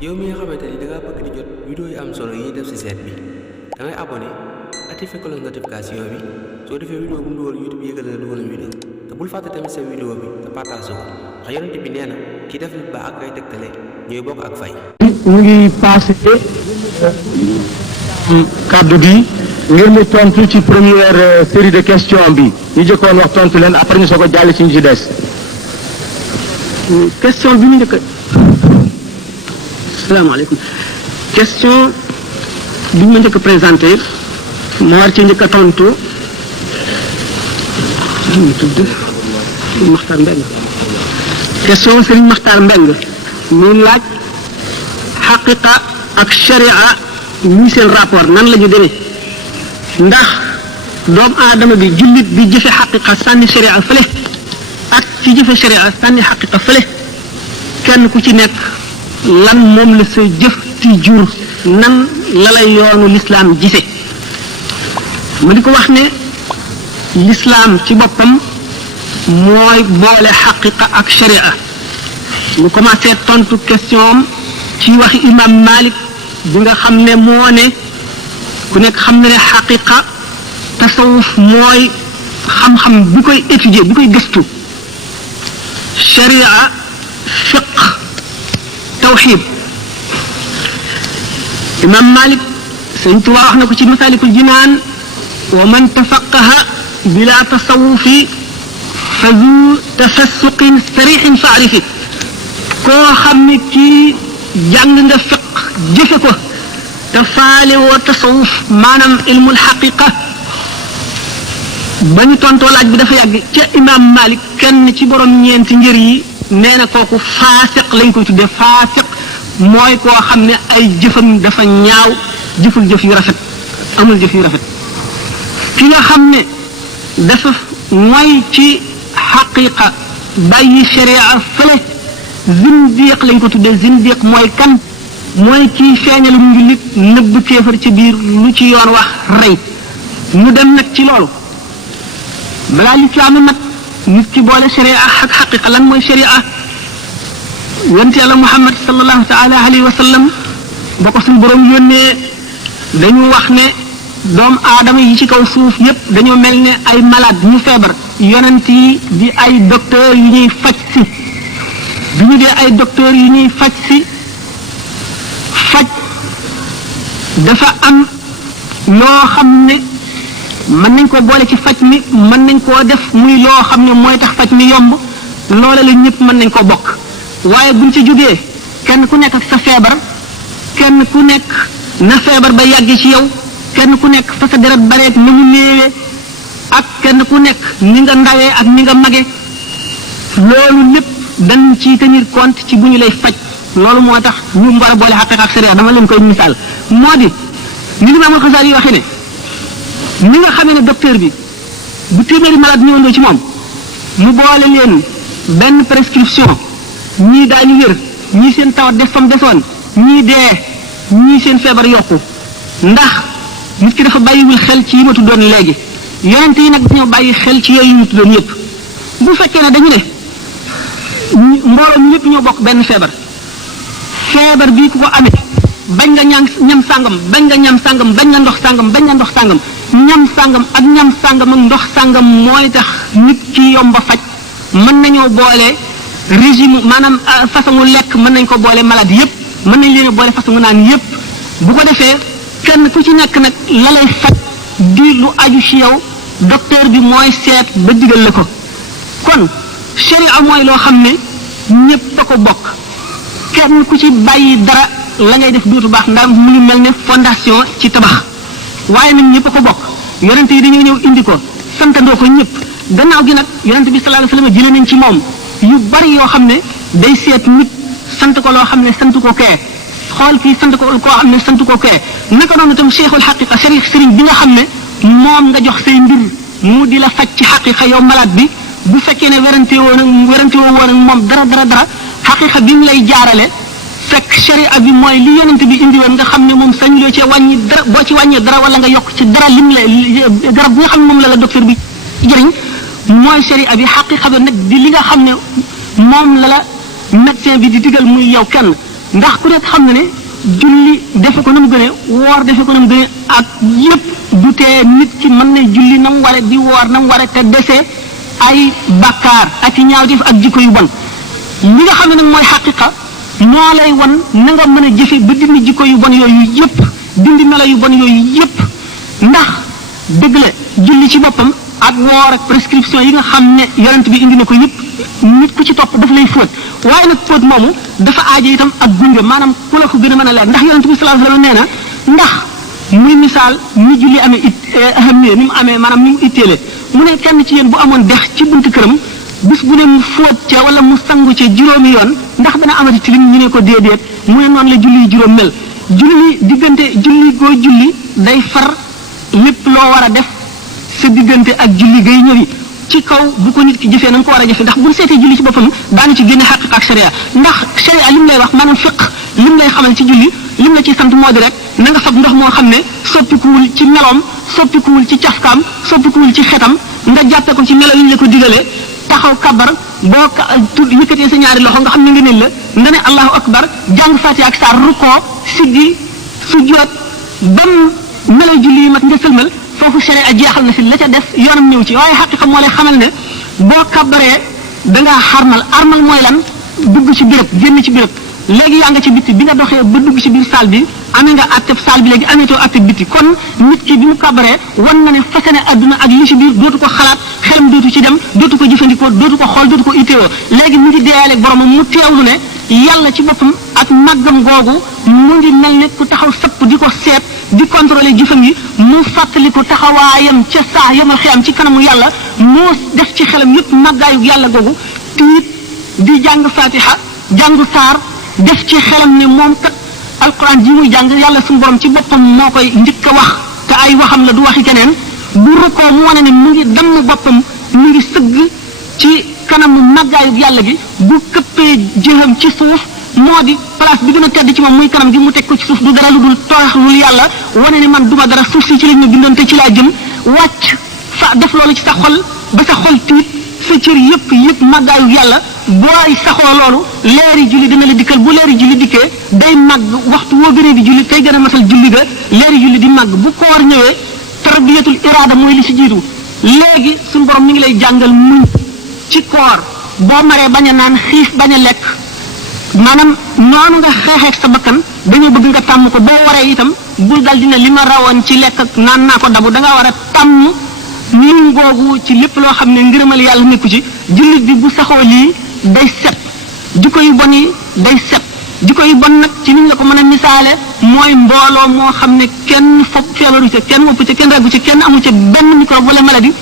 yow mi nga xamante ni da ngaa bëgg di jot vidéo yi am solo yi ñuy def ci site bi da ngay abonné activé cloche notification bi soo defee vidéo bu mu dugal YouTube yëgal na dugal vidéo te bul fàtte tamit sa vidéo bi te partage ko ndax yonent bi nee na ki def lu baax ak kay tegtale ñooy bokk ak fay. ñu ngi passé kàddu gi ngir mu tontu ci première série de questions bi ñu jëkkoon wax tontu leen après ñu soog a jàll ci ñu ci des. question bi ñu njëkk asalaamaaleykum question bi ñu ma njëkk a présenté ma war ci njëkk a tontu ñu tudd Maxtar Mbeng question Serigne Maxtar Mbeng muy laaj xaqiqa ak sharia ñi seen rapport nan la ñu demee ndax doomu aadama bi jullit bi jëfe xaqiqa sànni sharia fële ak ci jëfe sharia sànni xaqiqa fële kenn ku ci nekk lan moom la sa jëf ci jur nan la lay yoonu lislaam gise ma di ko wax ne lislaam ci boppam mooy boole xaqiqa ak sharia mu commencé tontu question ci waxi imam Malik bi nga xam ne moo ne ku nekk xam ne ne xaqiqa tasawuf mooy xam-xam bi koy étudier bi koy gëstu sharia fiq tawxid imam Malik Sëñ Tuubaa wax na ko ci Masaalikul Jinaan wa man tafaqaha bila tasawufi fa zu tafassuqin sarixin faarifi koo xam ne kii jàng nga fiq jëfe ko te faale woo tasawuf maanaam ilmul xaqiqa ba ñu tontoo laaj bi dafa yàgg ca imam Malik kenn ci borom ñeenti njër yi nee na kooku faasiq lañ koy tuddee faasiq mooy koo xam ne ay jëfam dafa ñaaw jëful jëf yu rafet amul jëf yu rafet ki nga xam ne dafa mooy ci xaqiqa bàyyi sharia fële zindiq lañ ko tuddee zindiq mooy kan mooy kii feeñalum njullit nëbb kéefar ci biir lu ci yoon wax rey mu dem nag ci loolu balaa lislaam nag nit ki boole sharia ak xaqiqa lan mooy sharia yonent yàlla Muhammad sallallahu taala alayhi wa sallam ba ko suñu borom yónnee dañu wax ne doomu aadama yi ci kaw suuf yépp dañoo mel ne ay malade ñu feebar yonent yi di ay docteur yu ñuy faj si bi ñu dee ay docteur yu ñuy faj si faj dafa am loo xam ne mën nañ ko boole ci faj mi mën nañ koo def muy loo xam ne mooy tax faj mi yomb loola la ñëpp mën nañ ko bokk waaye buñ ci jógee kenn ku nekk ak sa feebar kenn ku nekk na feebar ba yàgg ci yow kenn ku nekk fa sa deret bareet ni mu néewee ak kenn ku nekk ni nga ndawee ak ni nga mage loolu lépp dañ ci tenir compte ci bu ñu lay faj loolu moo tax ñu war a boole xaqiqa ak sharia dama leen koy misaal moo di ni Imaam Al-Xasaali yi waxee ne ni nga xamee ne docteur bi bu téeméeri malade ñëwandoo ci moom mu boole leen benn prescription ñii daañu wér ñii seen tawat def fam desoon ñii dee ñii seen feebar yokku ndax nit ki dafa bàyyiwul xel ci yi ma tuddoon léegi yonent yi nag dañoo bàyyi xel ci yooyu ñu tuddoon yépp bu fekkee ne dañu ne mbooloo mi yépp ñoo bokk benn feebar feebar bii ku ko amee bañ nga ñam sàngam bañ nga ñam sàngam bañ nga ndox sàngam bañ nga ndox sàngam ñam sàngam ak ñam sàngam ak ndox sàngam mooy tax nit ki yomba faj mën nañoo boole régime maanaam façon lekk mën nañ ko boole malade yépp mën nañ leen a boole façon naan yépp bu ko defee kenn ku ci nekk nag la lay faj di lu aju ci yow docteur bi mooy seet ba digal la ko kon sharia mooy loo xam ne ñépp a ko bokk kenn ku ci bàyyi dara la ngay def dootu baax ndax mu ngi mel ne fondation ci tabax waaye nag ñépp a ko bokk yonent yi dañoo ñëw indi ko santandoo ko ñépp gannaaw gi nag yonent bi sallallahu alayhi wasallam jëlee nañ ci moom yu bari yoo xam ne day seet nit sant ko loo xam ne sant ko kee xool kii sant ko koo xam ne sant ko kee naka noonu itam cheikhul xaqiqa sëriñ bi nga xam ne moom nga jox say mbir mu di la faj ci xaqiqa yow malade bi bu fekkee ne werante woo woon ak moom dara xaqiqa bi mu lay jaarale fekk sharia bi mooy li yonent bi indi woon nga xam ne moom sañ loo cee wàññi dara boo ci wàññee dara wala nga yokk ci dara lim la garab bi nga xam ne moom la docteur bi jëriñ mooy sharia bi xaqiqa bi nag di li nga xam ne moom la médecin bi di digal muy yow kenn ndax ku nekk xam na ne julli defe ko na mu gënee woor defe ko na mu gënee ak yépp du tee nit ki mën na julli na mu ware di woor na mu ware te desee ay bakkaar ak i ñaawteef ak jikko yu bon li nga xam ne nag mooy xaqiqa moo lay wan na nga mën a jëfe ba dindi jikko yu bon yooyu yépp dindi melo yu bon yooyu yépp ndax dëgg la julli ci boppam ak woor ak prescription yi nga xam ne yonent bi indi na ko yépp nit ku ci topp daf lay fóot waaye nag fóot moomu dafa aajo itam ak gunge maanaam ku la ko gën a mën a leer ndax yonent bi sallallahu alayhi wasallam nee na ndax muy misaal ni julli amee ahamiya ni mu amee maanaam ni mu itteele mu ne kenn ci yéen bu amoon dex ci buntu këram bis bu ne mu fóot ca wala mu sangu ca juróomi yoon ndax dana amati tilim ñu ne ko déedéet mu ne noonu la julli juróom mel julli diggante julli goo julli day far lépp loo war a def sa diggante ak julli gay ñëwi ci kaw bu ko nit ki jëfee na nga ko war a jëfee ndax bu ñu seetee julli ci boppam daanu ci génne xaqiqa ak sharia ndax sharia lim lay wax maanaam fiq lim lay xamal ci julli lim la ci sant moo di rek na nga fab ndox moo xam ne soppikuwul ci meloom soppikuwul ci cafkaam soppikuwul ci xetam nga jàppe ko ci melo yi ñu la ko digalee taxaw kabar boo tudd yëkkatee sa ñaari loxo nga xam ne ngeen la nga ne allahu akbar jàng fatiha ak saar rukkoo siggi sujjoot bam melo julli yi mat nga sëlmal foofu sharia jeexal na si la ca def yoonam ñëw ci waaye xaqiqa moo lay xamal ne boo kabaree dangaa xarmal armal mooy lan dugg ci béréb génn ci béréb léegi yaa nga ci bitti bi nga doxee ba dugg ci biir saal bi amee nga atteb saal bi léegi ameetoo atteb bitti kon nit ki bi mu kabaree wan na ne fase ne adduna ak li ci biir dootu ko xalaat xelam dootu ci dem dootu ko jëfandikoo dootu ko xool dootu ko itteewoo léegi mu ngi deeyaaleeg boromam mu teewlu ne yàlla ci boppam ak màggam googu mu ngi mel ne ku taxaw sëpp di ko seet di contrôler jëfam yi mu fàttali ko taxawaayam ca saa yamal xiyam ci kanamu yàlla moo def ci xelam yëpp màggaayu yàlla googu tiit di jàng fatiha jàngu saar def ci xelam ne moom kat alquran ji muy jàng yàlla suñu borom ci boppam moo koy njëkk a wax te ay waxam la du waxi keneen bu rukkoo mu wane ne mu ngi damm boppam mu ngi sëgg ci kanamu màggaayu yàlla gi bu këppee jëxam ci suuf moo di place bi gën a tedd ci moom muy kanam gi mu teg ko ci suuf du dara lu dul tooxlul yàlla wane ne man duma dara suuf si ci lañ ma bindoon te ci laa jëm wàcc fa def loolu ci sa xol ba sa xol tiit sa cër yëpp màggaayu yàlla booy saxoo loolu leeri julli dina la dikkal bu leeri julli dikkee day màgg waxtu woo gënee di julli tey gën a masal julli ga leeri julli di màgg bu koor ñëwee tarbiyatul iraada mooy li si jiitu léegi suñu borom mi ngi lay jàngal muñ ci koor boo maree bañ a naan xiif bañ a lekk maanaam noonu nga xeexeeg sa bakkan dañoo bëgg nga tàmm ko boo waree itam bul dal dina li ma rawoon ci lekk ak naan naa ko dabu da nga war a tàmm muñ googu ci lépp loo xam ne ngërëmal yàlla nekku ci jullit bi bu saxoo lii day set jikko yu bon yi day set jikko yu bon nag ci niñ la ko mën a misaale mooy mbooloo moo xam ne kenn fopp feebaru ca kenn wopp ca kenn raggu ca kenn amu ca benn microbe wala maladie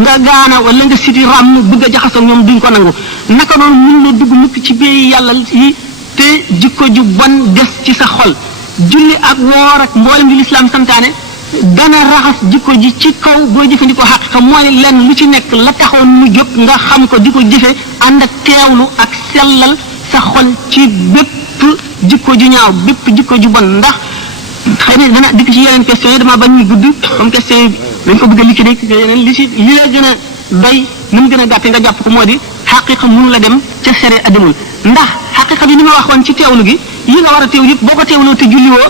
nga gaana wala nga siti ràmm bëgg a jaxasoo ñoom duñ ko nangu naka noonu mun la dugg mukk ci béy yàlla yi te jikko ju bon des ci sa xol julli ak woor ak mboolem di lislaam santaane dana raxas jikko ji ci kaw boo jëfandikoo xaqiqa mooy lenn lu ci nekk la taxoon mu jóg nga xam ko di ko jëfe ànd ak teewlu ak sellal sa xol ci bépp jikko ju ñaaw bépp jikko ju bon ndax xëy na dana dikk ci yeneen question yi dama bañ ñu gudd comme question yi dañ ko bëgg a liquider yeneen li la gën a doy ni mu gën a gàtte nga jàpp ko moo di xaqiqa mënu la dem ca sere adamul ndax xaqiqa bi ni ma waxoon ci teewlu gi yi nga war a teew yëpp boo ko teewloo te julliwoo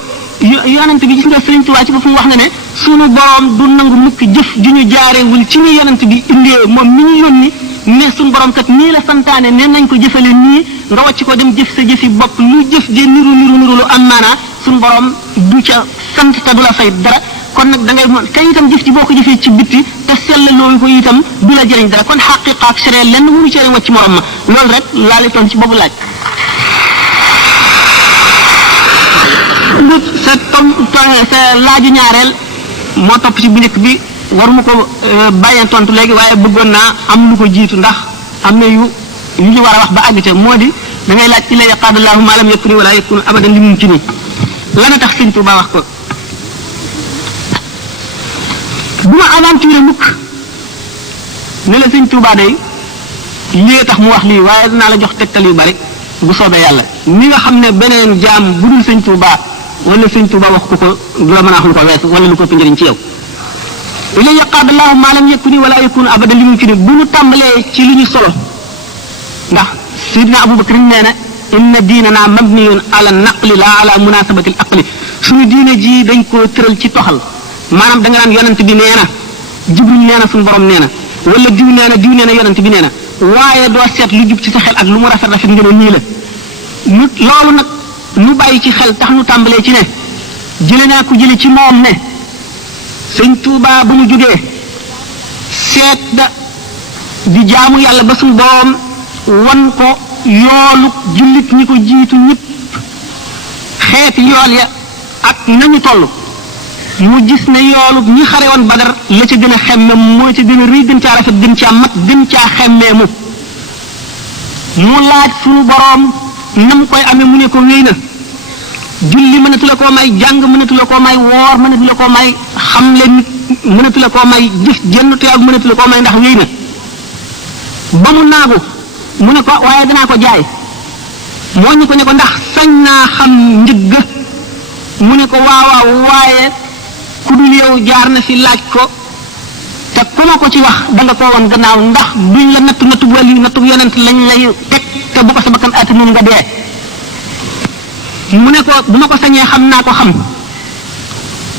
yonent bi gis nga Sëriñ Tuubaa ci boppam wax na ne sunu borom du nangu mukk jëf ju ñu jaarewul ci ñu yonent bi indee moom mi ñu yónni ne sunu borom kat nii la santaane ne nañ ko jëfale nii nga wàcc ko dem jëf sa jëfi bopp lu jëf je niru lu am maanaa sunu borom du ca sant te du la fay dara kon nag da ngay mën kay itam jëf ji boo ko jëfee ci bitti te sellaloo ko itam du la jëriñ dara kon xaqiqa ak sharia lenn mënu cee wàcc morom ma loolu rek laa lay toon ci boobu laaj. sa laaju ñaareel moo topp ci bu njëkk bi waruma ko bàyyee tontu léegi waaye bëggoon naa am lu ko jiitu ndax am na yu ñu war a wax ba àggite moo di da ngay laaj illa yaqaadallahu ma lam yakuni wala yakunu abadan li mumkini lana tax Sëñ Tuubaa wax ko bu ma aventure mukk ne la Sëñ Tuubaa day lii tax mu wax lii waaye dinaa la jox tegtal yu bari bu soobee yàlla ni nga xam ne beneen jaam bu dul Sëñ Tuubaa wala Sëñ Tuubaa wax ko du la mën a wax lu ko wees wala lu ko njëriñ ci yow ila yaqaadallahu ma lam yakuni wala yakunu abadan li mumkini bu ñu tàmbalee ci li ñu solo ndax Seydina Abubakar nee na inna diinana mabniyun ala naqli la ala munasabati al aqli suñu diine ji dañ koo tëral ci toxal maanaam da nga naan yonent bi nee na jibril nee na suñu borom nee na wala diw nee na yonent bi nee na waaye doo seet lu jub ci sa xel ak lu mu rafet rafet nga ne nii la loolu nag nu bàyyi ci xel tax nu tàmbalee ci ne jële naa ko jële ci moom ne sëñ Tuubaa bu mu jógee seet da di jaamu yàlla ba suñu borom wan ko yoolu jullit ñi ko jiitu ñëpp xeeti yool ya ak nañu toll mu gis ne yoolu ñi xare woon Badar la ca gën a xemme moo ca gën a rëy gën caa rafet gën caa mat gën caa xemmee mu laaj suñu boroom na mu koy amee mu ne ko wéy na julli mënatu la koo may jàng mënatu la koo may woor mënatu la koo may xamle nit mënatu la koo may jëf jenn tuyaab mënatu la koo may ndax wéy na ba mu naagu mu ne ko waaye danaa ko jaay moo ñu ko ne ko ndax sañ naa xam njëgg mu ne ko waawaaw waaye ku dul yow jaar na fi laaj ko te ku ma ko ci wax da nga koo woon gannaaw ndax duñ la nattu wali nattu yonent lañ lay teg te bu ko sa bakkan aati moom nga dee mu ne ko bu ma ko sañee xam naa ko xam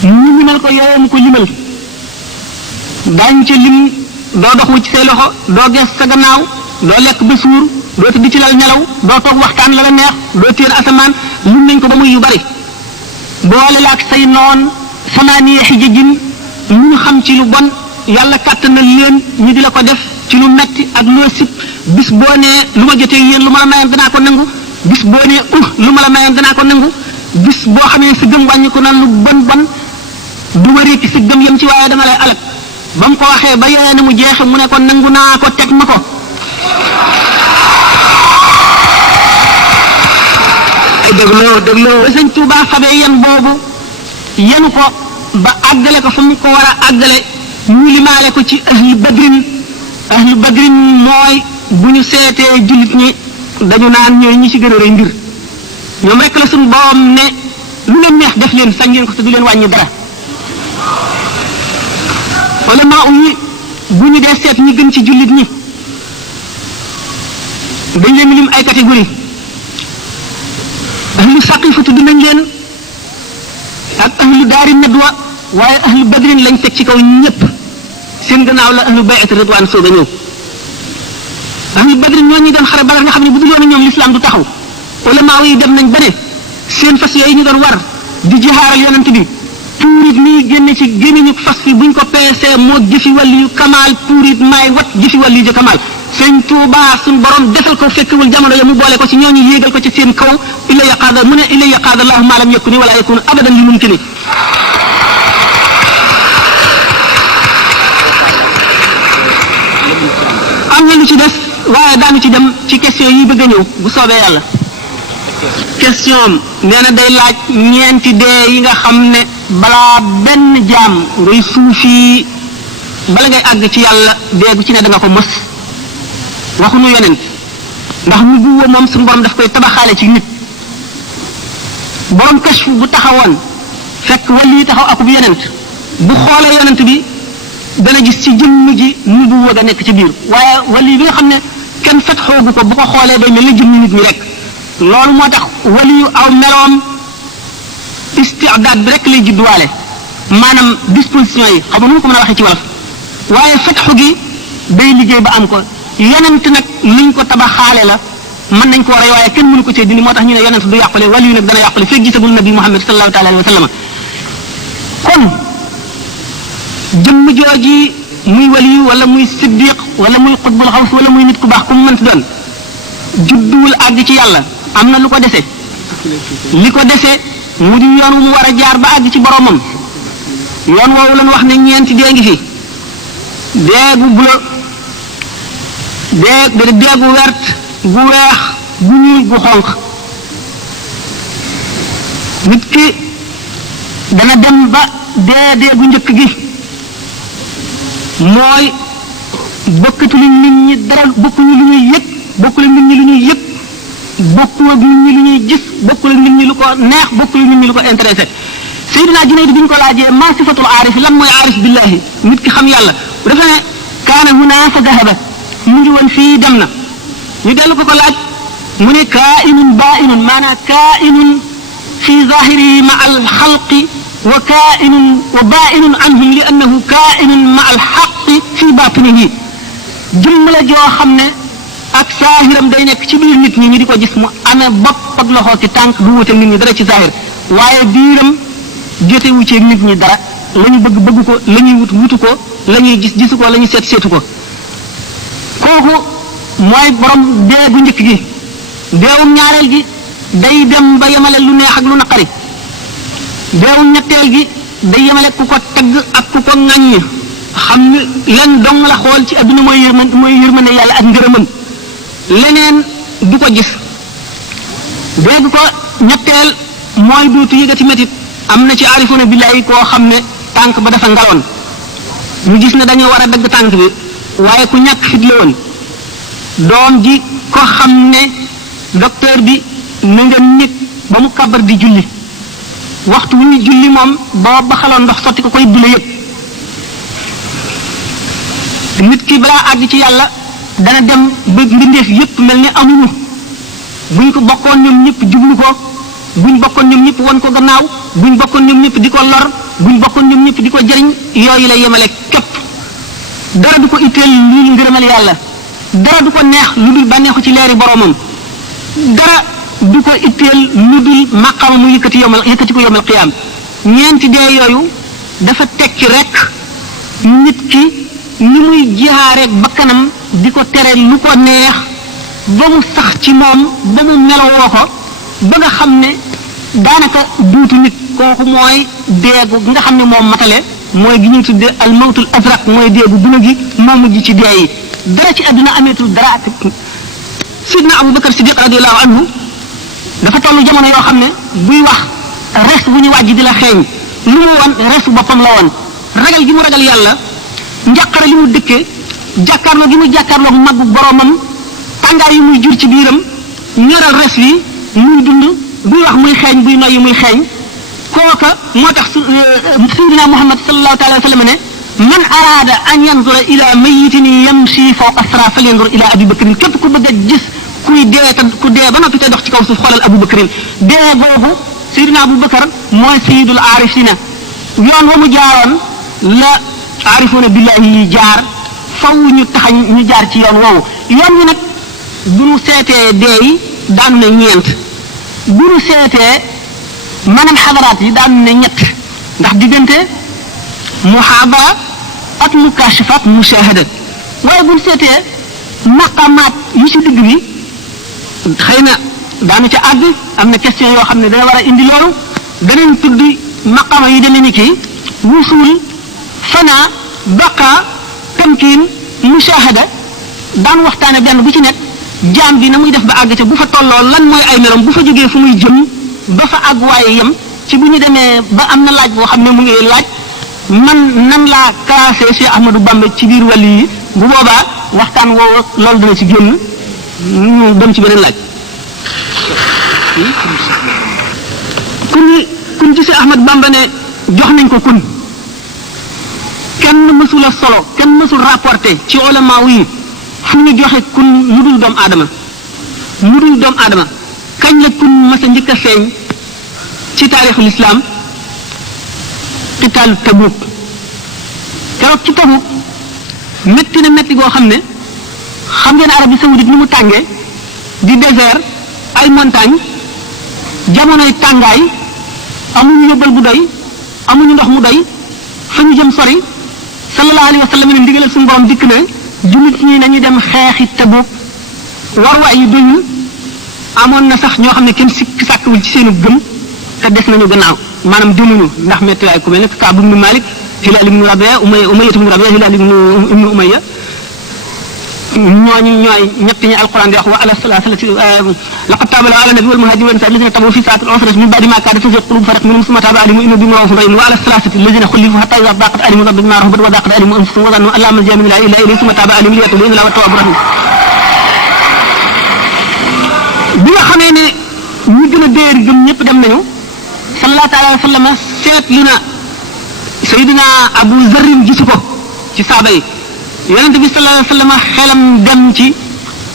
ñu limal ko yooyu mu ko limal daañ ca lim doo dox wu ci say loxo doo gees sa gannaaw doo lekk ba suur doo tëdd ci lal nelaw doo toog waxtaan la la neex doo téer asamaan lim nañ ko ba muy yu bari boole la ak say noon samaaniya xijajin lu ñu xam ci lu bon yàlla kàttanal leen ñu di la ko def ci lu metti ak loo sib bis boo nee lu ma jotee yéen lu ma la mayoon danaa ko nangu bis boo nee lu ma la mayoon danaa ko nangu bis boo xamee sa gëm wàññi ko na lu bon du ma rékki sa gëm yem ci waaye dama lay alak ba mu ko waxee ba yooyee na mu jeexe mu ne ko nangu naa ko teg ma ko dégloo ba sëñ Tuubaa fabee yan boobu yenu ko ba àggale ko fa mu ko war a àggale ñu limaale ko ci ahlu badrin mooy bu ñu seetee jullit ñi dañu naan ñooy ñi ci gën a rëy mbir ñoom rek la suñu borom ne lu leen neex def leen sañ ngeen ko te du leen wàññi dara wala maa ñi bu ñu dee seet ñi gën ci jullit ñi dañ leen lim ay catégorie ahlu saqifa tudd nañ leen ak ahlu daari nadwa waaye ahlu badrin lañ teg ci kaw ñëpp seen gannaaw la ahlu bay'at ridwaan soog a ñëw ahlu badrin ñoo ñuy dem xare Badar nga xam ne bu dul woon ñoom l'islam du taxaw ulama yi dem nañ ba ne seen fas yooyu ñu doon war di jihaaral yonent bi puurit nii génne ci gémmiñu fas fi buñ ko peesee moo jëfi wàllu yu kamaal puurit maay wat jëfi wàllu yu kamaal sëñ Tuubaa suñ borom defal ko fekkewul jamono ya mu boole ko ci ñooñu yéegal ko ci seen kaw illa yaqaada mu ne illa yaqaada allahu ma lam yakuni wala yakunu abadan li mumkini am na lu ci des waaye daanu ci dem ci question yi bëgg a ñëw bu soobee yàlla question nee na day laaj ñeenti dee yi nga xam ne balaa benn jaam ngay suufi bala ngay àgg ci yàlla dee gu ci ne da nga ko mos waxuñu yonent ndax mu buuwa moom suñu borom daf koy tabaxaale ci nit borom kashfu bu taxawoon fekk wàll yi taxaw akub yonent bu xoolee yonent bi dana gis ci jëmm ji mu buuwa ga nekk ci biir waaye wàll yi bi nga xam ne kenn fet xoogu ko bu ko xoolee day mel ni jëmm nit ñi rek loolu moo tax wàll yu aw meloom istidaad bi rek lay judduwaale maanaam disposition yi xam nga nu ko mën a waxee ci wolof waaye fetxu gi day liggéey ba am ko yonent nag liñ ko tabaxaale la mën nañ ko rey waaye kenn mënu ko cee dindi moo tax ñu ne yonent du yàqule wala yu nag dana yàqule fekk gisagul nabi Muhammad sallallahu taala alayhi wa sallam kon jëmm jooji muy waliyu wala muy siddiq wala muy xutbul xaws wala muy nit ku baax ku mu mënti doon judduwul àgg ci yàlla am na lu ko dese li ko dese mu di yoon wu mu war a jaar ba àgg ci boromam yoon woowu lañu wax ne ñeenti dee ngi fi dee gu bulo dee gu wert gu weex gu ñuul gu xonq nit ki dana dem ba dee gu njëkk gi mooy bokkatu lu nit ñi dara bokkuñu lu ñuy yëg bokkul nit ñi lu ñuy yëg bokkul nit ñi lu ñuy gis bokkul nit ñi lu ko neex bokkul nit ñi lu ko intéressé Seydina Junayd bi ñu ko laajee ma sifatul aarif lan mooy aarif billahi nit ki xam yàlla dafa ne kaana huna fa dahaba mu ngi woon fii dem na ñu dellu ko laaj mu ne kaa'inun baa'inun maanaam kaa'inun fi zahirihi ma al xalqi wa kaa'inun wa baa'inun anhum li annahu kaa'inun ma al xaqi fi baatinihi jëmm la joo xam ne ak saahiram day nekk ci biir nit ñi ñu di ko gis mu amee bopp ak loxo ci tànk du wuute nit ñi dara ci saahir waaye biiram jotewu ci nit ñi dara la ñu bëgg ko la ñuy wutu ko la ñuy gisu ko la ñuy seetu ko kooku mooy borom dee bu njëkk gi deewum ñaareel gi day dem ba yemale lu neex ak lu naqari deewum ñetteel gi day yemale ku ko tagg ak ku ko ŋàññ xam ne len dong la xool ci adduna mooy yërmande yàlla ak ngërëmam leneen du ko gis dégg ko ñetteel mooy duutu yëgati métit am na ci arifuna billahi koo xam ne tànk ba dafa ngaloon ñu gis ne dañoo war a dagg tànk bi waaye ku ñàkk fit la woon doom ji ko xam ne docteur bi na nga nit ba mu kabar di julli waxtu wu ñu julli moom boo ba xaloon ndox sotti ko koy dula yëpp nit ki balaa àgg ci yàlla dana dem ba mbindeef yëpp mel ni amuñu buñ ko bokkoon ñoom ñëpp jublu ko buñ bokkoon ñoom ñëpp won ko gannaaw buñ bokkoon ñoom ñëpp di ko lor buñ bokkoon ñoom ñëpp di ko jëriñ yooyu la yemale képp dara du ko itteel lu dul ngërëmal yàlla dara du ko neex lu dul bànneexu ci leeri boromam dara du ko itteel lu dul maqama mu yëkkati ko yomal qiyaam ñeenti dee yooyu dafa tekki rek nit ki ni muy jihaareeg bakkanam di ko tere lu ko neex ba mu sax ci moom ba mu melowoo ko ba nga xam ne daanaka duutu nit kooku mooy deegu nga xam ne moom matale mooy gi ñuy tudde al mawtul azraq mooy deegu guna gi moo mujj ci dee yi dara ci àdduna ameetul dara sidna Abu Bakar Siddiq radiyallahu anhu dafa tollu jamono yoo xam ne buy wax res bu ñu wàjj di la xeeñ lu mu woon resu boppam la woon ragal gi mu ragal yàlla njàqare li mu dëkkee jàkkaarloo gi mu jàkkaarloo maggu boromam tàngaay yu muy jur ci biiram ñoral res yi muy dund buy wax muy xeeñ buy noyyi muy xeeñ kooka moo tax sayyidina Muhammad sallallahu taala wa sallam ne man araada an yanzura ila mayitin yamshi fawqa sara falyanzur ila Abi Bakrin képp ku bëgg a gis kuy dee te ku dee ba noppi te dox ci kaw suuf xoolal Abu Bakrin dee boobu sayyidina Abu Bakar mooy sayyidul aarifina yoon wa mu jaaroon la aarifuuna billahi yi jaar faw ñu taxañ ñu jaar ci yoon woowu yoon wi nag bu ñu seetee dee yi daanu ne ñeent bu ñu seetee maanaam xadaraat yi daanu ne ñett ndax diggante muhaaba ak mukashafaat mushahada waaye bu ñu seetee maqamaat yi ci digg bi xëy na daanu ca àgg am na question yoo xam ne dana war a indi loolu beneen tudd maqama yi demee ni kii wusul fana baqa tamkin mushahada daan waxtaane benn bu ci nekk jaam bi na muy def ba àgg ca bu fa tolloo lan mooy ay merom bu fa jógee fu muy jëm ba fa àgg waaye yem ci bu ñu demee ba am na laaj boo xam ne mu ngi laaj man nan laa classé Cheikh Ahmadou Bamba ci biir wàll yi bu boobaa waxtaan woowu loolu dana ci génn ñu dem ci beneen laaj kun ci Cheikh Ahmadou Bamba ne jox nañ ko kun kenn mësul a solo kenn mësul rapporté ci ulama yi fu ñu joxe kun lu dul doomu aadama kañ la kun mas a njëkk a feeñ ci taarixul islam qitaalu Tabuk keroog ci Tabuk métti na métti goo xam ne xam ngeen Arabie saoudite ni mu tàngee di désert ay montagne jamonoy tàngaay amuñu yóbbal bu doy amuñu ndox mu doy fa ñu jëm sori sallallahu alayhi wa sallam ne ndigalal suñu borom dikk na jullit ñi nañu dem xeexi Tabuk warwaay yu doyul amoon na sax ñoo xam ne kenn sikk sàkkawul ci seenu gëm te des nañu gannaaw maanaam demuñu ndax métti ay ku mel ne Kaab ibnu Malik Hilaal ibnu Rabia Umayya ibnu Rabia Hilaal ibnu Umayya ñooñu ñooy ñett ñi alquran di wax wa ala salasalati laqad taaba ala nabi wal muhajirin wal ansar alladhina tabu fi sa'ati al-usrati min ba'di ma kada tuzigh qulub fariqin minhum thumma taba alayhim innahu bihim ra'ufun rahim wa ala salasati alladhina khulifu hatta idha daqat alayhim al-ardu bima rahabat wa daqat alayhim anfusuhum wa dhannu an la malja'a min Allahi illa ilayhi thumma taba alayhim liyatubu innahu huwa at-tawwabur rahim bi nga xamee ne ñu gën a déer gëm ñëpp dem nañu sallallahu alayhi wa sallam seetlu na Seydina Abu Zarrin gisu ko ci saaba yi yonent bi sallallahu alayhi wa sallam xelam dem ci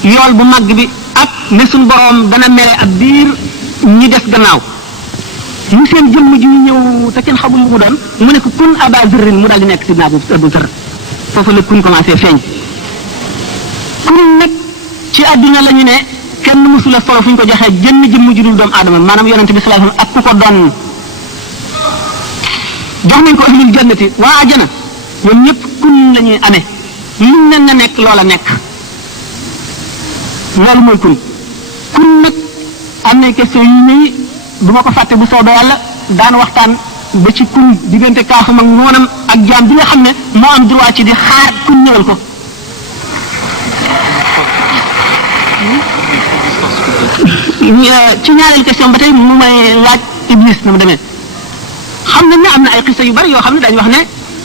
yool bu màgg bi ak ne suñu borom dana mere ab diir ñi des gannaaw mu seen jëmm ji ñëw te kenn xamul lu mu doon mu ne ko kun aba zërrin mu daal di nekk sidna Abu Zar foofu la kun commencé feeñ kun nag ci àdduna la ñu ne kenn mësula solo fu ñu ko joxee jënn jëmm ju dul doomu aadama maanaam yonente bi sallallahu alayhi wasallam ak ku ko doon jox nañ ko ahlul jannati waa ajana ñoom ñëpp kun la ñuy amee liñ nen na nekk loola nekk loolu mooy kun nag am na question yu ñuy du ma ko fàtte bu soobee yàlla daan waxtaan ba ci kun diggante kaafam ak noonam ak jaam bi nga xam ne moo am droit ci di xaar kun ñëwal ko ci ñaareel question ba tey mu may laaj iblis na mu demee xam nañ ne am na ay xisa yu bari yoo xam ne dañu wax ne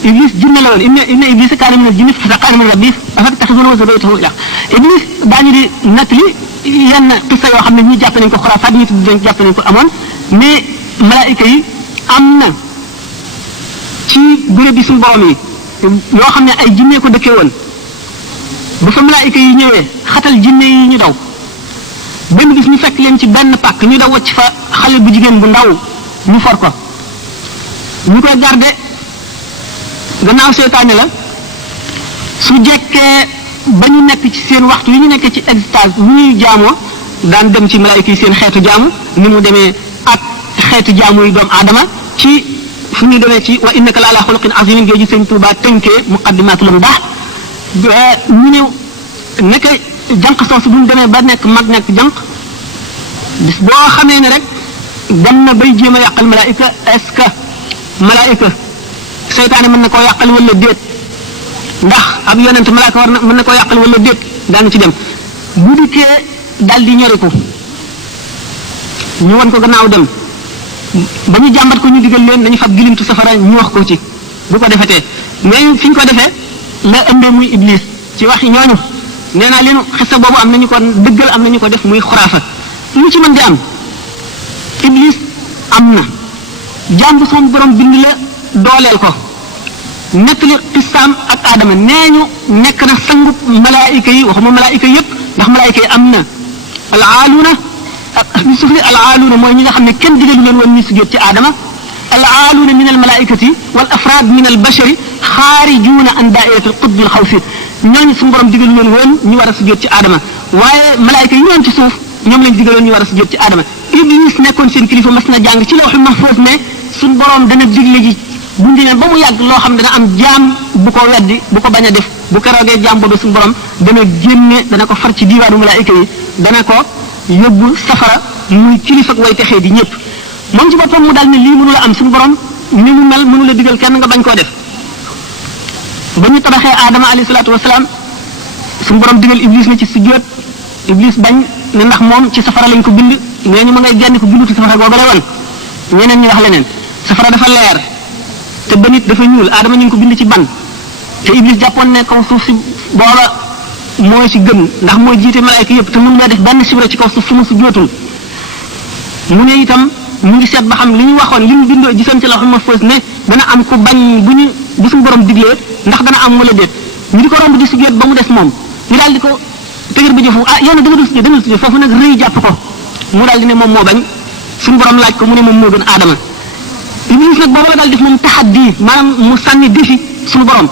iblis jinne la woon inna iblis kaana mina al-jinni fasaqa min rabbihi afattakhidhuhu wa dhurriyyatahu ilaah iblis daañu di nettali yenn xisa yoo xam ne ñi jàpp nañ ko xuraafaat ñi tudd jàpp nañ ko amoon mais malaayika yi am na ci béréb bi suñu borom yi yoo xam ne ay jinne ko dëkkee woon ba fa malaayika yi ñëwee xatal jinne yi ñu daw benn gis ñu fekk leen ci benn pàkk ñu daw wacc fa xale bu jigéen bu ndaw ñu for ko ñu koy garde gannaaw seytaane la su jekkee ba ñu nekk ci seen waxtu yi ñu nekk ci extase bu ñuy jaamoo daan dem ci malaayika yi seen xeetu jaamu ni mu demee ak xeetu jaamu yi doomu aadama ci fu ñu demee ci wa innaka la ala xuluqin azimin géeju sëñ Tuubaa tënkee muqaddimaatu lu baax ñu ne nekk jànq soosu bu ñu demee ba nekk mag nekk jànq bis boo xamee ne rek dem na bay jéem a yàqal malaayika est-ce que malaayika seytaane mën na koo yàqal wala déet ndax ab yonent malaayika war na mën na koo yàqal wala déet daanu ci dem bu dikkee daal di ñoriku ñu won ko gannaaw dem ba ñu jàmbat ko ñu digal leen dañu fab gilimtu safara ñu wax ko ci bu ko defetee mais fi ñu ko defee la ëmbee muy iblis ci wax ñooñu nee naa leen xisa boobu am nañu ko dëggal am nañu ko def muy xuraafa lu ci mën di am iblis am na jàmb son borom bind la dooleel ko nekk li xisaam ak aadama nee ñu nekk na sangu malaayika yi waxuma malaayika yëpp ndax malaayika yi am na alaaluuna ak ñu suuf li alaaluuna mooy ñi nga xam ne kenn digalu leen woon ñu sujjóot ci aadama alaaluuna min al malaaikati wal afraad min al bashari xaarijuuna an daairati al qutbi al xawsi ñooñu suñu borom digalu leen woon ñu war a sujjóot ci aadama waaye malaayika yi ñoon ci suuf ñoom lañ digaloon ñu war a sujjóot ci aadama iblis nekkoon seen kilifa mas na jàng ci lawhul mahfuus ne suñu borom dana digle ji bu ñu ba mu yàgg loo xam ne dana am jaam bu ko weddi bu ko bañ a def bu keroogee jaam boobu suñu borom dana génne dana ko far ci diiwaanu malaayika yi dana ko yóbbu safara muy kilifa ak way texee di ñëpp moom ci boppam mu daal ne lii mënu la am suñu borom ni mu mel mënu la digal kenn nga bañ koo def ba ñu tabaxee aadama alayhi salaatu wasalaam suñu borom digal iblis na ci sujjóot iblis bañ ne ndax moom ci safara lañ ko bind nee ñu ma ngay genn ko bindu ci safara googale woon ñeneen ñi wax leneen safara dafa leer te ba nit dafa ñuul aadama ñu ngi ko bind ci ban te iblis jàppoon ne kaw suuf si booba mooy si gën ndax mooy jiite malaayka yëpp te mun nga def benn sibra ci kaw suuf su ma sujjóotul mu ne itam mu ngi seet ba xam li ñu waxoon li ñu bindoo gisoon ci lawhul mahfuus ne dana am ku bañ bu suñu borom diglee ndax dana am wala déet ñu di ko romb di sujjóot ba mu des moom ñu daal di ko tëgër ba jëfu yow nag da nga dul sujjóot da nga sujjóot foofu nag rëy jàpp ko mu daal di ne moom moo bañ suñu borom laaj ko mu ne moom moo gën aadama iblis nag boobu la daal def moom taxaddi maanaam mu sànni défi suñu borom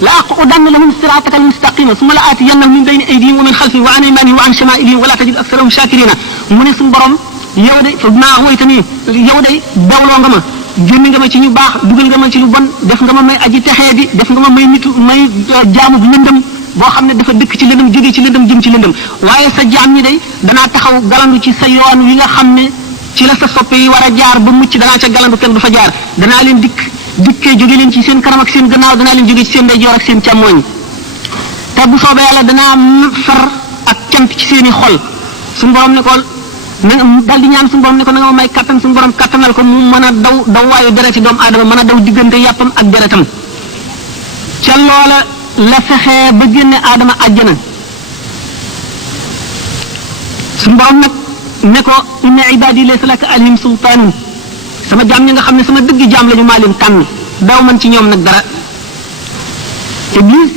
la aqudanna lahum siraataka almustaqima summa la aatiyannahum min bayni aydihim wa min xalfihim wa an aymanihim wa an shamaa'ilihim wa la tajid aksarahum shakirina mu ne suñu borom yow de fa maa woytani yow de dawloo nga ma génn nga ma ci ñu baax dugal nga ma ci lu bon def nga ma may aji texee di def nga ma may nitu may jaamu lëndëm boo xam ne dafa dëkk ci lëndëm jógee ci lëndëm jëm ci lëndëm waaye sa jaam ñi day danaa taxaw galandu ci sa yoon wi nga xam ne ci la sa soppe yi war a jaar ba mucc danaa ca galandu kenn du fa jaar danaa leen dikkee jóge leen ci seen kanam ak seen gannaaw danaa leen jóge ci seen ndeyjoor ak seen càmmooñ te bu soobee yàlla danaa far ak cant ci seen i xol suñu borom ne ko dal di ñaan suñu borom ne ko na nga ma may kattan suñu borom kattanal ko mu mën a daw waayu dereti doomu aadama mën a daw diggante yàppam ak deretam ca loola la fexee ba génne aadama àjjana suñu borom nag ne ko inna ibadi laysa laka alayhim sultaanun sama jaam ñi nga xam ne sama dëgg jaam lañu maa leen tànn daw man ci ñoom nag dara iblis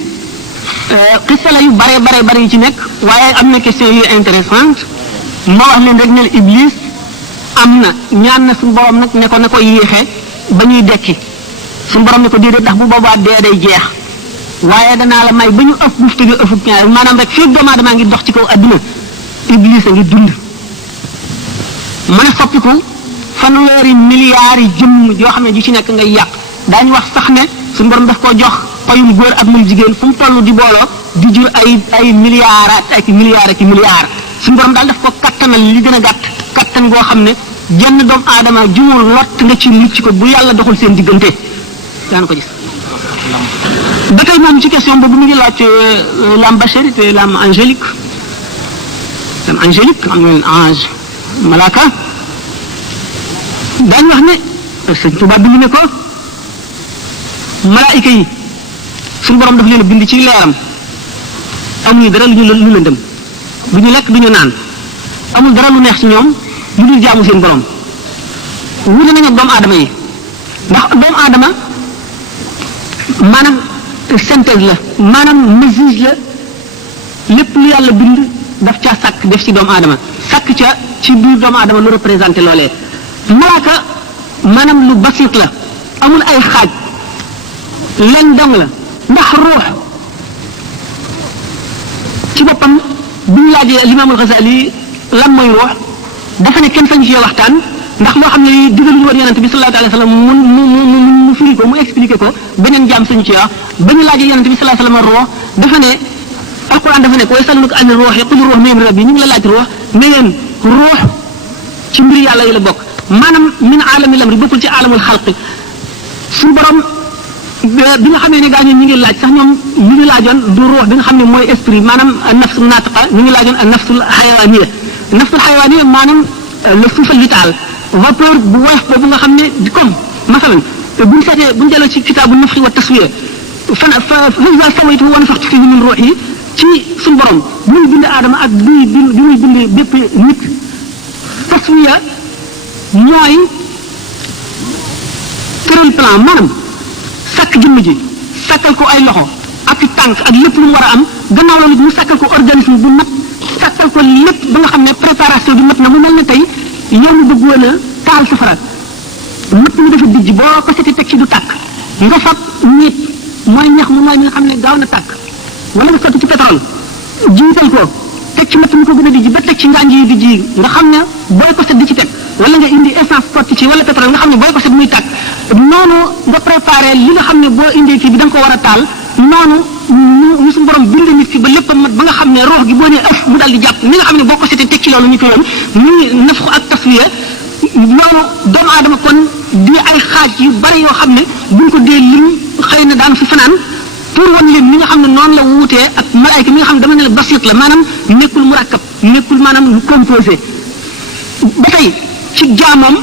xissa la yu bare yu ci nekk waaye am na question yu intéressante ma wax leen rek ne Iblis am na ñaan na suñu borom nag ne ko na ko yéexee ba ñuy dekki suñu borom ne ko déedéet ndax bu boobaa dee day jeex waaye danaa la may ba ñu ëpp bufte bi ëffuk ñaar maanaam rek fii doomu aadama ngi dox ci kaw adduna Iblis a ngi dund mën a soppiku fanweeri milliards yi jëmm joo xam ne ji ci nekk ngay yàq daañu wax sax ne suñu borom daf koo jox payum góor ak mul jigéen fu mu toll di booloo di jur ay milliards ak milliards suñu borom daal daf ko kattanal li gën a gàtt kattan goo xam ne jenn doomu aadama jumul lott nga ci mucc ko bu yàlla doxul seen diggante daan ko gis ba tey moom ci question boobu mu ngi laaj l'âme bachérique et l'âme angélique l'âme angélique am na ange malaka daañu wax ne sëñ Tuubaa bind ne ko malaayika yi suñu borom daf leen a bind ci leeram amuñu dara lu lëndëm du ñu lekk du ñu naan amul dara lu neex ci ñoom lu dul jaamu seen borom wute nañu doomu aadama yi ndax doomu aadama maanaam synthèse la maanaam mélange la lépp lu yàlla bind daf caa sàkk def ci doomu aadama sàkk ca ci biir doomu aadama lu représenté loolee malaaka maanaam lu basit la amul ay xaaj leen dong la ndax ruux ci boppam bi ñu laajee limaamul Xasaali lan mooy ruux dafa ne kenn sañu ci waxtaan ndax loo xam ne digaluñu woon yonente bi sallallahu alayhi wa sallam mu firi ko mu expliqué ko beneen jaam sañu ci wax ba ñu laajee yonente bi sallallahu alayhi wa sallam ruux dafa ne alquran dafa ne ko yasalunaka ani ruuhi qul ruuhu min rabbi ñu ngi la laaj ruux ne leen ruux ci mbir yàlla yi la bokk maanaam min aalami lamri bokkul ci aalamul xalqi suñu borom bi nga xamee ne gaa ñoom ñu ngi laaj sax ñoom ñu ngi laajoon du ruux bi nga xam ne mooy esprit maanaam nafsu naatiqa ñu ngi laajoon nafsul xayawaaniya nafsul xayawaaniya maanaam le souffle vital vapeur bu woyof boobu nga xam ne di comme masalan buñu seetee buñu jëlee ci kitaabu nafxi wa taswiya fa iza sawaytuhu wa nafaxtu fiihi min ruuhi ci suñu borom bi muy bind aadama ak bi muy bind bépp nit taswiya mooy tëral plan maanaam sàkk jëmm ji sàkkal ko ay loxo ak tànk ak lépp lu mu war a am gannaaw loolu mu sàkkal ko organisme bu mat sàkkal ko lépp ba nga xam ne préparation bi mat na mu mel ne tey yow mu bëggoon a taal safara mat ñu dafa dijj boo ko seti teg ci du tàkk nga fab nit mooy ñax mu nooy mi nga xam ne gaaw na tàkk wala nga sotti ci pétrole jiital ko teg ci matt mi ko gën a dijj ba teg ci nganj yi dijj yi nga xam ne booy ko set di ci teg wala nga indi essence sotti ci wala pétrole nga xam ne booy ko set muy tàkk noonu nga préparé li nga xam ne boo indee kii bi da nga ko war a taal noonu ñu suñu borom bind nit ki ba lépp mat ba nga xam ne roox gi boo nee ëf mu daal di jàpp ni nga xam ne boo ko setee teg ci loolu ñu ko yoon muy nafxu ak taswiya loolu doomu aadama kon di ay xaaj yu bari yoo xam ne buñ ko dee lim xëy na daan fi fanaan pour wan leen mi nga xam ne noonu la wuutee ak malaayka mi nga xam ne dama ne la basit la maanaam nekkul murakkab nekkul maanaam composé ba tey ci jaamoom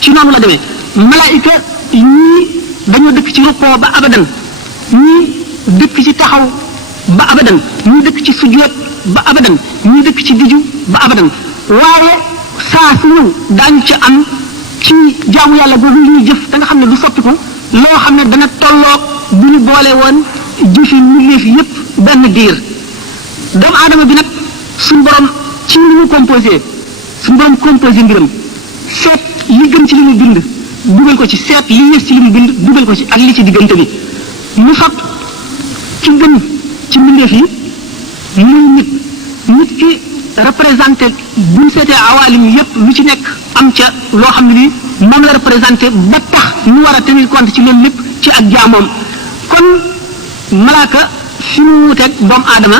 ci noonu la demee malaayka ñii dañoo dëkk ci rukkoo ba abadan ñii dëkk ci taxaw ba abadan ñii dëkk ci sujjóot ba abadan ñii dëkk ci diju ba abadan waaye saa su ñëw daañu ca am ci jaamu yàlla googu li ñuy jëf da nga xam ne du soppiku loo xam ne dana tolloog bu ñu boole woon jëfi mbindeef yépp benn diir doomu aadama bi nag suñu borom ci li mu composé suñu borom composé mbiram seet li gën ci li mu bind dugal ko ci seet li yées ci li mu bind dugal ko ci ak li ci diggante bi mu fab ci gën ci mbindeef yi muy nit ki représenté buñ seetee awaalim yépp lu ci nekk am ca loo xam ne ni moom la représenté ba tax ñu war a tenir compte ci loolu lépp ci ak jaamoom kon malaaka fi mu wuteeg doomu aadama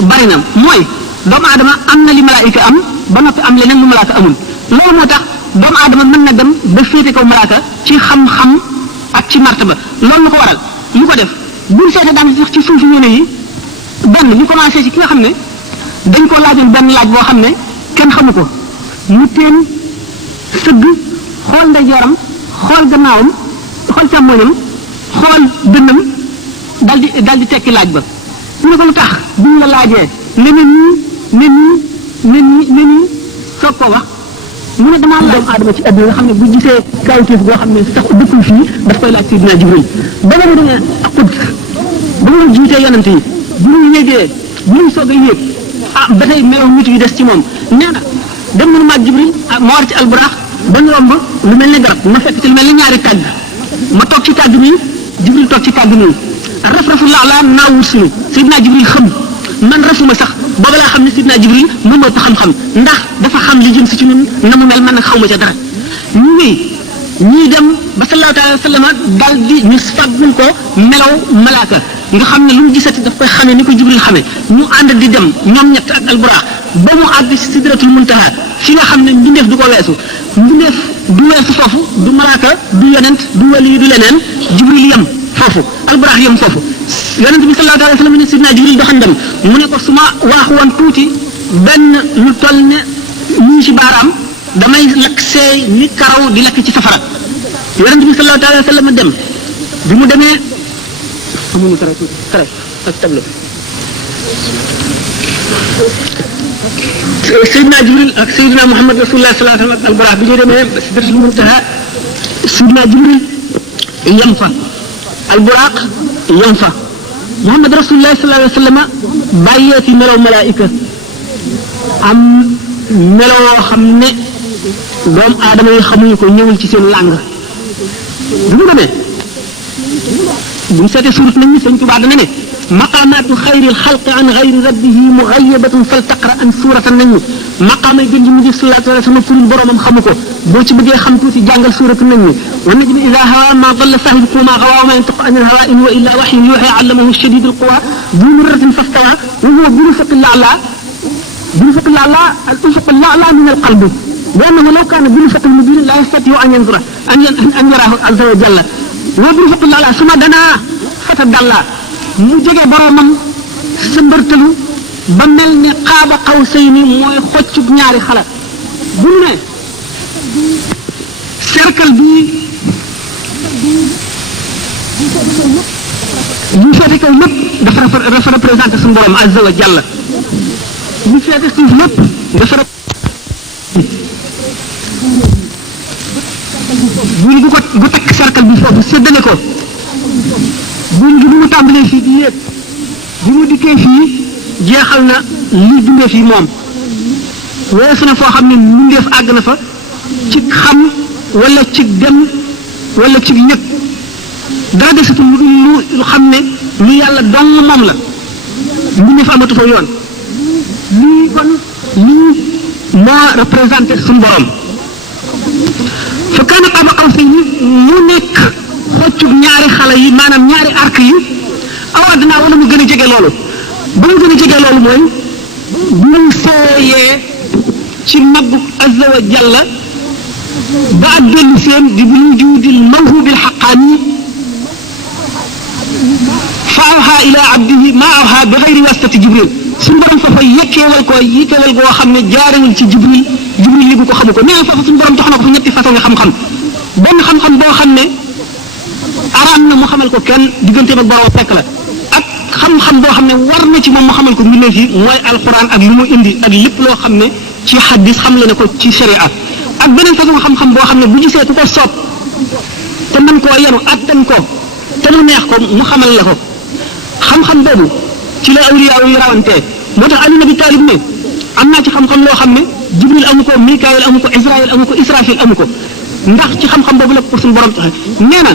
bari na mooy doomu aadama am na li malaayika am ba noppi am leneen lu malaaka amul loolu moo tax doomu aadama mën na dem ba féete kaw malaaka ci xam-xam ak ci martaba loolu lu ko waral lu ko def buñ seetee daan sax ci suufu ñene yi benn ñu commencé ci ki nga xam ne dañ ko laajoon benn laaj boo xam ne kenn xamu ko mu teen sëgg xool ndeyjooram xool gannaawam xool càmmoñam xool dënnam dal di tekki laaj ba ñu ne ko lu tax buñ la laajee ne nii soog ko wax mu ne damaa laaj aadama ci àdduna nga xam ne bu gisee kawteef boo xam ne sax dëkkul fii daf koy laaj Sidina Jibril ba mu demee Quds ba mu jiitee yonent yi bu ñu yéegee bu ñu soog a yéeg ba tey melaw nit yi des ci moom nee na dem nañu maag Jibril ma war ci alburaax ba ñu romb lu mel ne garab ma fekk ci lu mel ne ñaari tàgg ma toog ci tàgg nii Jibril toog ci tàgg nii raf-rafu laa naawul sunu Seydina Jibril xam man rafuma sax booba laa xam ne Seydina Jibril moom moo ko xam-xam ndax dafa xam li jëm si ci ñun na mu mel man nag xaw ma ca dara ñu ñuy dem ba sallallahu alayhi wa sallam daal di ñu fàggul ko melaw malaaka nga xam ne lu mu gisati daf koy xamee ni ko Jibril xamee ñu ànd di dem ñoom ñett ak alburaax ba mu àgg si sidratul muntaha fi nga xam ne mbindeef du ko weesu mbindeef du weesu foofu du malaaka du yonent du wali du leneen Jibril yem foofu alburaax yem foofu yonent bi sallallahu alayhi wa sallam ne sidna Jibril doxan dem mu ne ko su ma waaxu woon tuuti benn lu toll ne ñu ci baaraam damay lakk seey ni karaw di lakk ci safara yonent bi sallallahu alayhi wa sallam dem bi mu demee amuñu tere ak tableau Seydina Jibril ak Seydina Muhammad rasulullah sallallahu alayhi wa sallam ak alburaax bi ñu demee sidratul muntaha Seydina Jibril yem fa alburaax yem fa Muhammad rasulullah sallallahu alayhi wa sallam bàyyee fi melaw malaayika am meloo xam ne doomu aadama yi xamuñu ko ñëwul ci seen làng bu mu demee bu ñu seetee suurat nañ ni Sëñ Tuubaa dana ne maqaamaatu xayril xalqi an xayri rabbihi muxayyabatun fal taqra an suuratan nañ ni maqaamay gën ji mu di sallallahu alayhi wa sallam pour boromam xamu ko boo ci bëggee xam tuuti jàngal suuratu nañ ni wa najmi idaa hawaa maa dalla saahibukum maa gawaa wa maa yantiqu anil hawaa in huwa illaa wahyun yuuhaa allamahu shadiidul quwaa duu mirratin fastawaa wa huwa bil ufuqil a'laa الأفق الأعلى من القلب لأنه لو كان بالأفق المبين لا يستطيع أن ينظر أن يراه عز وجل وبالأفق الأعلى ثم دنا فتدلى mu jege boromam sëmbartalu ba mel ne qaaba qawsayni mooy xoccub ñaari xala bu ne cercle bi ñu féete kaw lépp dafa représenté suñu borom azza wa jalla bu féete suuf lépp dafa buñ bu takk cercle bi foofu séddale ko buñ gi bu mu tàmbalee fii di yéeg bi mu dikkee fii jeexal na li dundee fii moom weesu na foo xam ne mbindeef àgg na fa ci xam wala ci dem wala ci ñëpp dara desatul lu xam ne lu yàlla dong moom la mbindeef amatu fa yoon lii kon lii moo représenté suñu borom fa kaana qaaba qawsayni mu nekk xoccub ñaari xale yi maanaam ñaari arc yi aw adnaa wala mu gën a jege loolu ba mu gën a jege loolu mooy bu mu seeyee ci maggu azza wa jalla ba ak dellu seen di bu wujudil mawhubil xaqaani fa awhaa ila abdihi ma awhaa bi xayri wasitati jibril suñu borom foofa yekkeewal ko yitewal goo xam ne jaarewul ci jibril li bu ko xamu ko nee na foofa suñu borom jox na ko fa ñetti façon nga xam-xam benn xam-xam boo xam ne araam na mu xamal ko kenn digganteem ak borom fekk la ak xam-xam boo xam ne war na ci moom mu xamal ko mbindeef yi mooy alquran ak lu mu indi ak lépp loo xam ne ci xaddis xam la ne ko ci sharia ak beneen façon xam-xam boo xam ne bu gisee ku ko soob te mën koo yenu attan ko te mu neex ko mu xamal la ko xam-xam boobu ci la awliyaa yi rawantee moo tax Ali Nabi Taalib ne am naa ci xam-xam loo xam ne Jibril amu ko Mikaayil amu ko Israël amu ko Israfil amu ko ndax ci xam-xam boobu la ko suñu borom taxe nee na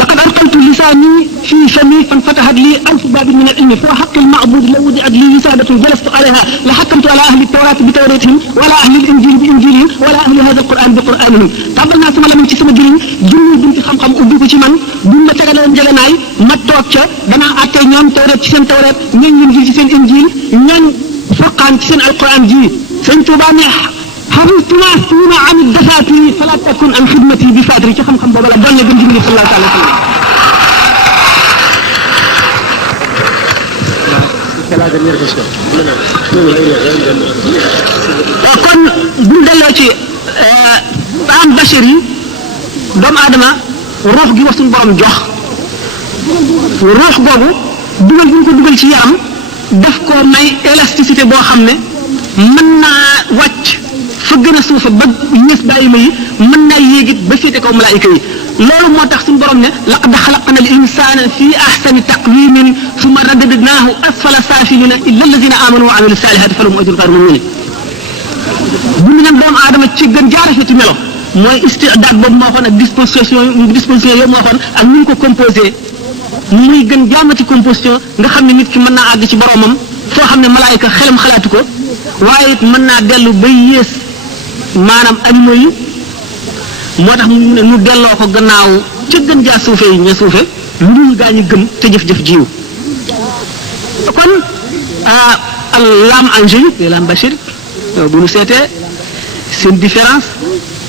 لقد ألقيت لساني في فمي فانفتحت لي ألف باب من العلم فهو حق المعبود لو وضعت لي وسادة جلست عليها لحكمت على أهل التوراة بتوراتهم ولا أهل الإنجيل بإنجيلهم ولا أهل هذا القرآن بقرآنهم تابلنا سما لمن ci sama jëriñ junni bunti xam-xam ubbi ko ci man buñ ma tegaloon njëganaay ma toog ca danaa àtte ñoom tawreet ci seen tawreet ñeen injil ci seen injil ñeen furqaan ci seen alquran ji sëñ Tuubaa ne حفظتما سنة عن الدفاتر فلا تكن عن خدمتي بفاتر ci xam-xam boobu la doon na gën Jibril sallallahu alayhi wa sallam kon bu delloo ci am bachir yi doomu aadama ruux gi wax suñu borom jox ruux boobu dugal bu ñu ko dugal ci yaram daf ko may élasticité boo xam ne mën naa wàcc fa gën a suufa ba ñës bàyyi ma yi mën naa yéegit ba féete kaw malaayika yi loolu moo tax suñu borom ne laqad xalaqna al insana fi ahsani taqwimin summa radadnahu asfala safilina illa alladina amanu wa amilu salihati falahum ajrun ghayru mamnun buñu ñam doomu aadama ci gën jaarafeti melo mooy istidaad boobu moo xoon ak disposition yooyu moo xoon ak ñu ko composé muy gën jaamati composition nga xam ne nit ki mën naa àgg ci boromam foo xam ne malaayika xelam xalaatu ko waaye it mën naa dellu bay yées maanaam animaux yi moo tax mu delloo ko gannaaw ca gën jaa suufe yi ña suufe lu dul gaa ñu gëm te jëf-jëf jiw kon l'âme angélique et l'âme bachérique bu ñu seetee seen différence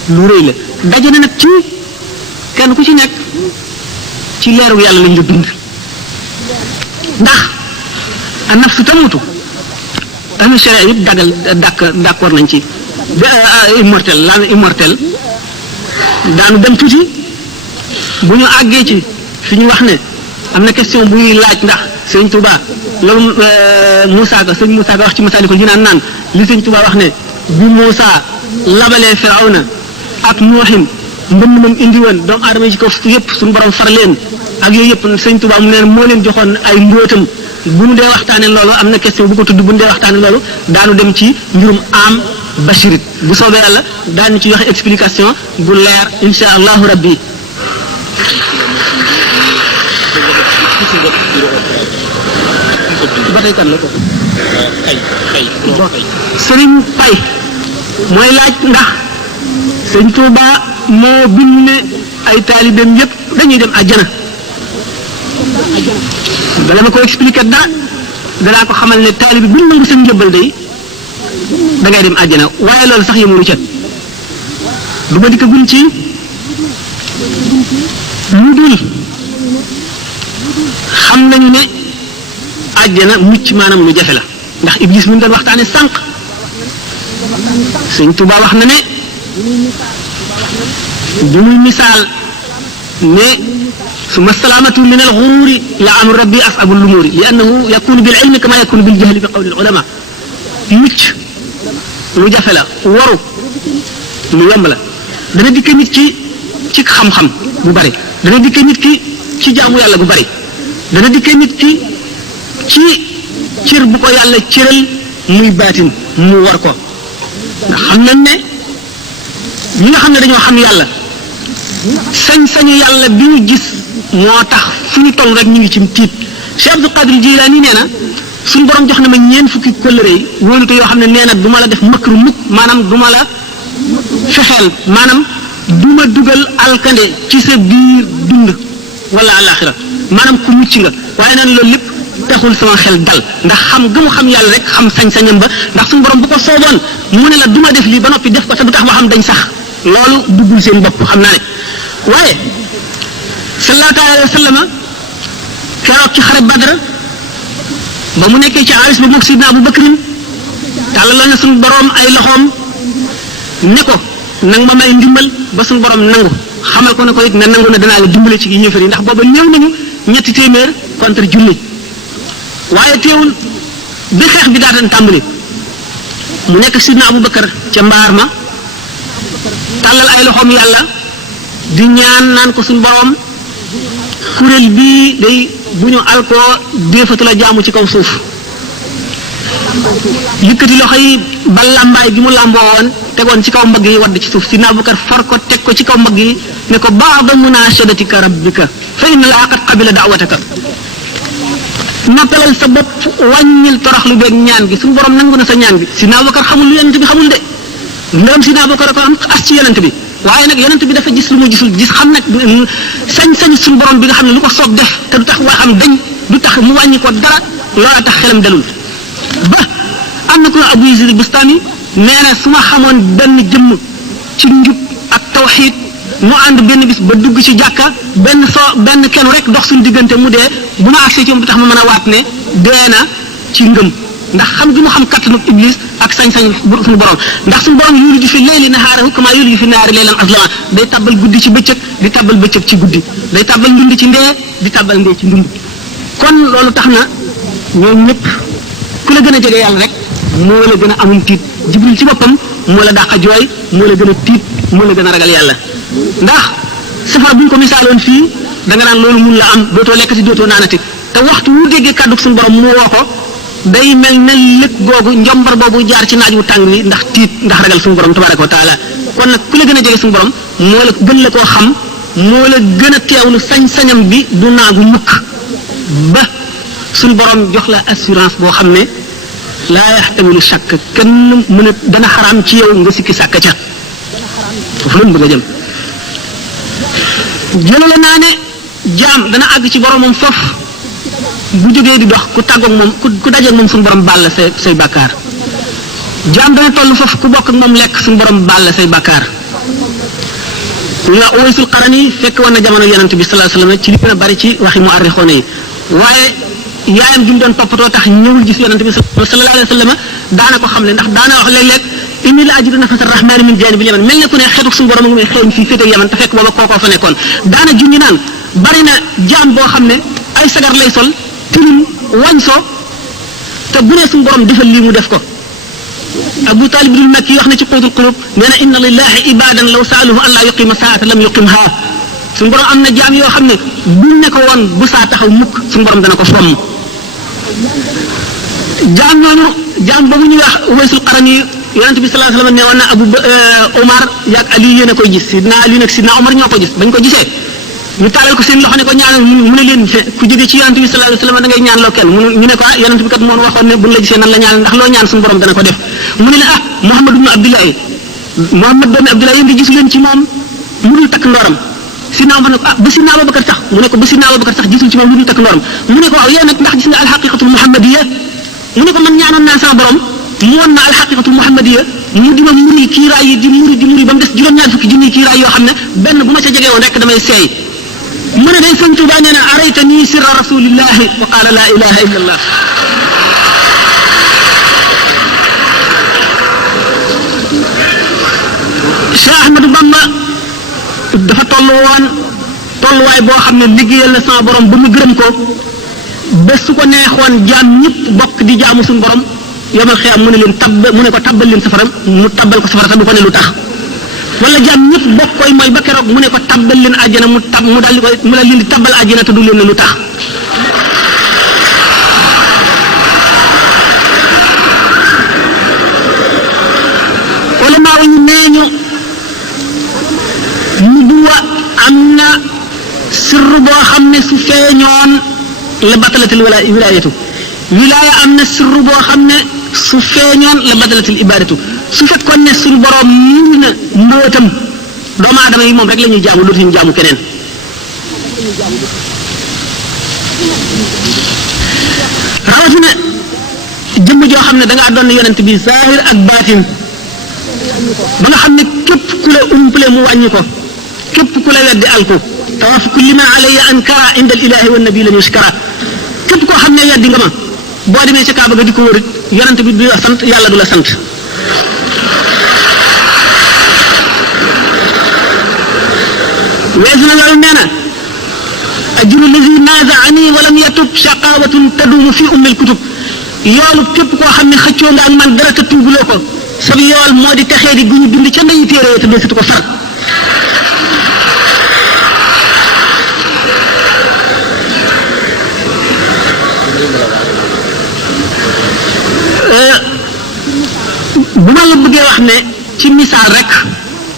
lu rëy la daje na nag ci kenn ku ci nekk ci leeru yàlla lañ la dund ndax a nafsu tamutu ahlu sharia yëpp d'accord nañ ci immortel l'âme immortel daanu dem tuuti bu ñu àggee ci fi ñu wax ne am na question buy laaj ndax sëñ Touba loolu Moussa Ka sëñ Moussa Ka wax ci Masaalikul Jinaan naan li sëñ Touba wax ne bi Moussa labalee Firawna ak Nuuhin mbënd moom indi woon doomu aadama yi ci kaw yëpp suñu borom far leen ak yooyu yëpp sëñ Touba mu neen moo leen joxoon ay mbóotam bu ñu dee waxtaane loolu am na question bu ko tudd bu ñu dee waxtaane loolu daanu dem ci mbirum am bashirit bu soobee yàlla daañu ci joxe explication bu leer insha allahu rabbi ba tey kan la ko sëriñ Pay mooy laaj ndax sëñ Touba moo bind ne ay taalibeem yëpp dañuy dem àjjana bala ma ko expliquer danaa ko xamal ne taalibe bi nangu seen njëbbal day da ngay dem àjjana waaye loolu sax yemuru ca du ma dikk gun ci lu dul xam nañu ne àjjana mucc maanaam lu jafe la ndax iblis mu doon waxtaane sànq sëñ Tuubaa wax na ne bi muy misaal ne summa salaamatu min al ghururi la amru rabbi as'abu lumuri li annahu yakunu bil ilmi kama yakunu bil jahli bi qawli al ulama mucc lu jafe la waru lu yomb la dana dikke nit ki ci xam-xam bu bari dana dikke nit ki ci jaamu yàlla bu bari dana dikke nit ki ci cër bu ko yàlla cëral muy baatin mu war ko nga xam nañ ne ñi nga xam ne dañoo xam yàlla sañ-sañu yàlla bi ñu gis moo tax fu ñu toll rek ñu ngi ci tiit Cheikh Abdul Qadir Jilaani nee na suñu borom jox na ma ñeent fukki kóllëre yi wóolute yoo xam ne nee na du ma la def makru mukk maanaam du ma la fexeel maanaam du ma dugal alkande ci sa biir dund wala alaxira maanaam ku mucc nga waaye naan loolu lépp taxul sama xel dal ndax xam gëmu xam yàlla rek xam sañ-sañam ba ndax suñu borom bu ko sooboon mu ne la du ma def lii ba noppi def ko te du tax ma xam dañ sax loolu duggul seen bopp xam naa ne waaye sallallahu alayhi wa sallam keroog ci xare Badr ba mu nekkee ci aris ba moog sidna Abu Bakrin tàllal na suñu borom ay loxoom ne ko nang ma may ndimbal ba suñu borom nangu xamal ko ne ko it ne nangu na danaa la dimbale ci yéefar yi ndax booba néew nañu 300 contre junni waaye teewul bi xeex bi daataan tàmbali mu nekk sidna Abu Bakar ca mbaar ma tàllal ay loxoom yàlla di ñaan naan ko suñu borom kuréel bii day bu ñu alkoo déefatu la jaamu ci kaw suuf yëkkati loxo yi ba làmbaay gi mu làmboo woon tegoon ci kaw mbagg yi wadd ci suuf sidna Abubakar far ko teg ko ci kaw mbagg yi ne ko ba'da munashadatika rabbika fa inna laa qad qabila da'wataka noppalal sa bopp wàññil toroxlu beeg ñaan gi suñu borom nangu na sa ñaan gi sidna Abubakar xamul lu yonent bi xamul de ndam sidna Abubakar ko am as ci yonent bi waaye nag yonent bi dafa gis lu mu gisul gis xam nag sañ-sañ suñu borom bi nga xam ne lu ko soob def te du tax waa xam dañ du tax mu wàññi ko dara loola tax xelam dalul ba am na ko Abu Yazid Bustami nee na su ma xamoon benn jëmm ci njub ak tawxiid mu ànd benn bis ba dugg ci jàkka benn kenn rek dox suñu diggante mu dee bu ma agsee ci moom du tax ma mën a waat ne dee na ci ngëm ndax xam gi mu xam kattanu iblis ak sañ-sañ suñu borom ndax suñu borom yuliju fi layli nahaarahu kama yuliju fi nahaari laylan aslama day tàbbal guddi ci bëccëg di tàbbal bëccëg ci guddi day tàbbal ndund ci ndee di tàbbal ndee ci ndund kon loolu tax na ñoom ñëpp ku la gën a jege yàlla rek moo la gën a amum tiit jibril ci boppam moo la dàq a jooy moo la gën a tiit moo la gën a ragal yàlla ndax safara bu ñu ko misaaloon fii da nga naan loolu mun la am dootoo lekkati dootoo naanati te waxtu wu déggee kàddu suñu borom mu woo ko day mel ne lëkk googu njombar boobu jaar ci naaj wu tàng wi ndax tiit ndax ragal suñu borom tabaraka wa taala kon nag ku la gën a jege suñu borom moo la gën la koo xam moo la gën a teewlu sañ-sañam bi du naagu mukk ba suñu borom jox la assurance boo xam ne laa yaxtamilu shakk kenn mën a dana xaraam ci yow nga sikki sàkk ca foofu lañ bëgg a jëm jëlale naa ne jaam dana àgg ci boromam foofu bu jógee di dox ku tàggoog moom ku dajeeg moom suñu borom baal la say bàkkaar jaam dana toll foofu ku bokk ak moom lekk suñu borom baal la say bàkkaar ñu wax Uwaysul Qarani fekk woon na jamono yonent bi sallallahu alayhi wasallam ci li gën a bari ci waxi mu arrixoone yi waaye yaayam gi mu doon toppatoo tax ñëwul gis yonent bi sallallahu alayhi wasallam daana ko xam ne ndax daana wax léeg-léeg inni la ajidu nafasa rahmani min janibil yaman mel ne ku ne xeetu suñu borom a ngi may xeeñ fii féete yaman te fekk booba kookoo fa nekkoon daana junñi naan bari na jaam boo xam ne ay sagar lay sol tilim wañ so te bu ne suñu borom defal lii mu def ko Abu Talib ibn Makki wax na ci Qudul Qulub nee na inna lillahi ibadan law saaluhu an laa yuqima saata lam yuqimha suñu borom am na jaam yoo xam ne buñ ne ko woon bu saa taxaw mukk suñu borom dana ko fomm jaam noonu jaam boobu ñuy wax Uwaysul Qarani yonent bi sallallahu alayhi wasallam ne woon na Abu Omar yaag Ali yéen a koy gis sidna Ali nag sidna Omar ñoo ko gis bañ ko gisee ñu taalal ko seen loxo ne ko ñaanal mu ne leen ku jóge ci yonent bi sallallahu alayhi wasallam da ngay ñaan loo kenn ñu ne ko ah yonent bi kat moom waxoon ne buñ la gisee nan la ñaan ndax loo ñaan suñu borom dana ko def mu ne la ah Muhammad ibn Abdullahi Muhammad doomi Abdullahi yéen di gisu leen ci moom mënul takk ndooram sidna Omar ne ko ah ba sidna Abubakar sax mu ne ko ba sidna Abubakar sax gisul ci moom mënul takk ndooram mu ne ko waaw yow nag ndax gis nga alxaqiqatul muhammadiyya mu ne ko man ñaanoon naa sama borom mu won na alxaqiqatul muhammadiyya mu di ma muri kiiraay yi di muri ba mu des juróom-ñaar fukki junniy kiiraay yoo xam ne benn bu ma ca jege woon rek damay seey mu ne day sëñ Tuubaa nee na araytani sirra rasulillahi wa qaala laa ilaha illa allah Cheikh Ahmadou Bamba dafa tolluwaay boo xam ne liggéeyal na sama borom ba mu gërëm ko ba su ko neexoon jaam ñëpp bokk di jaamu suñu borom yomal xiyaam mu ne ko tabbal leen safara mu tabbal ko safara te du ko ne lu tax wala jaam ñëpp bokk koy mooy ba keroog mu ne ko tabbal leen àjjana mu daal di koy mu la leen di tabbal àjjana te du leen ne lu tax wala maa wañu nee ñu nubuwa am na sirru boo xam ne su feeñoon la batalatil wilaayatu wilaaya am na sirru boo xam ne su feeñoon la batalatil ibadatu su fekkoon ne suñu borom mu na mbootam doomu aadama yi moom rek la ñuy jaamu dootuñu jaamu keneen rawatina jëmm joo xam ne da ngaa doon yonent bi zahir ak baatin ba nga xam ne képp ku la umpale mu wàññi ko képp ku la weddi alku tawaaf kulli ma alayya ankara inda al ilahi wa nabi lam yushkara képp koo xam ne weddi nga ma boo demee ca Kaaba ga di ko wërit yonent bi du la sant yàlla du la sant weesu na loolu nee na ajru lazi naaza'ani wa lam yatub shaqawatun tadumu fi ummil kutub yoolu képp koo xam ne xëccoo nga ak man dara te tuubuloo ko sab yool moo di texee di guñu bind ca ndeyu téere te desitu ko far bu ma la bëggee wax ne ci misaal rek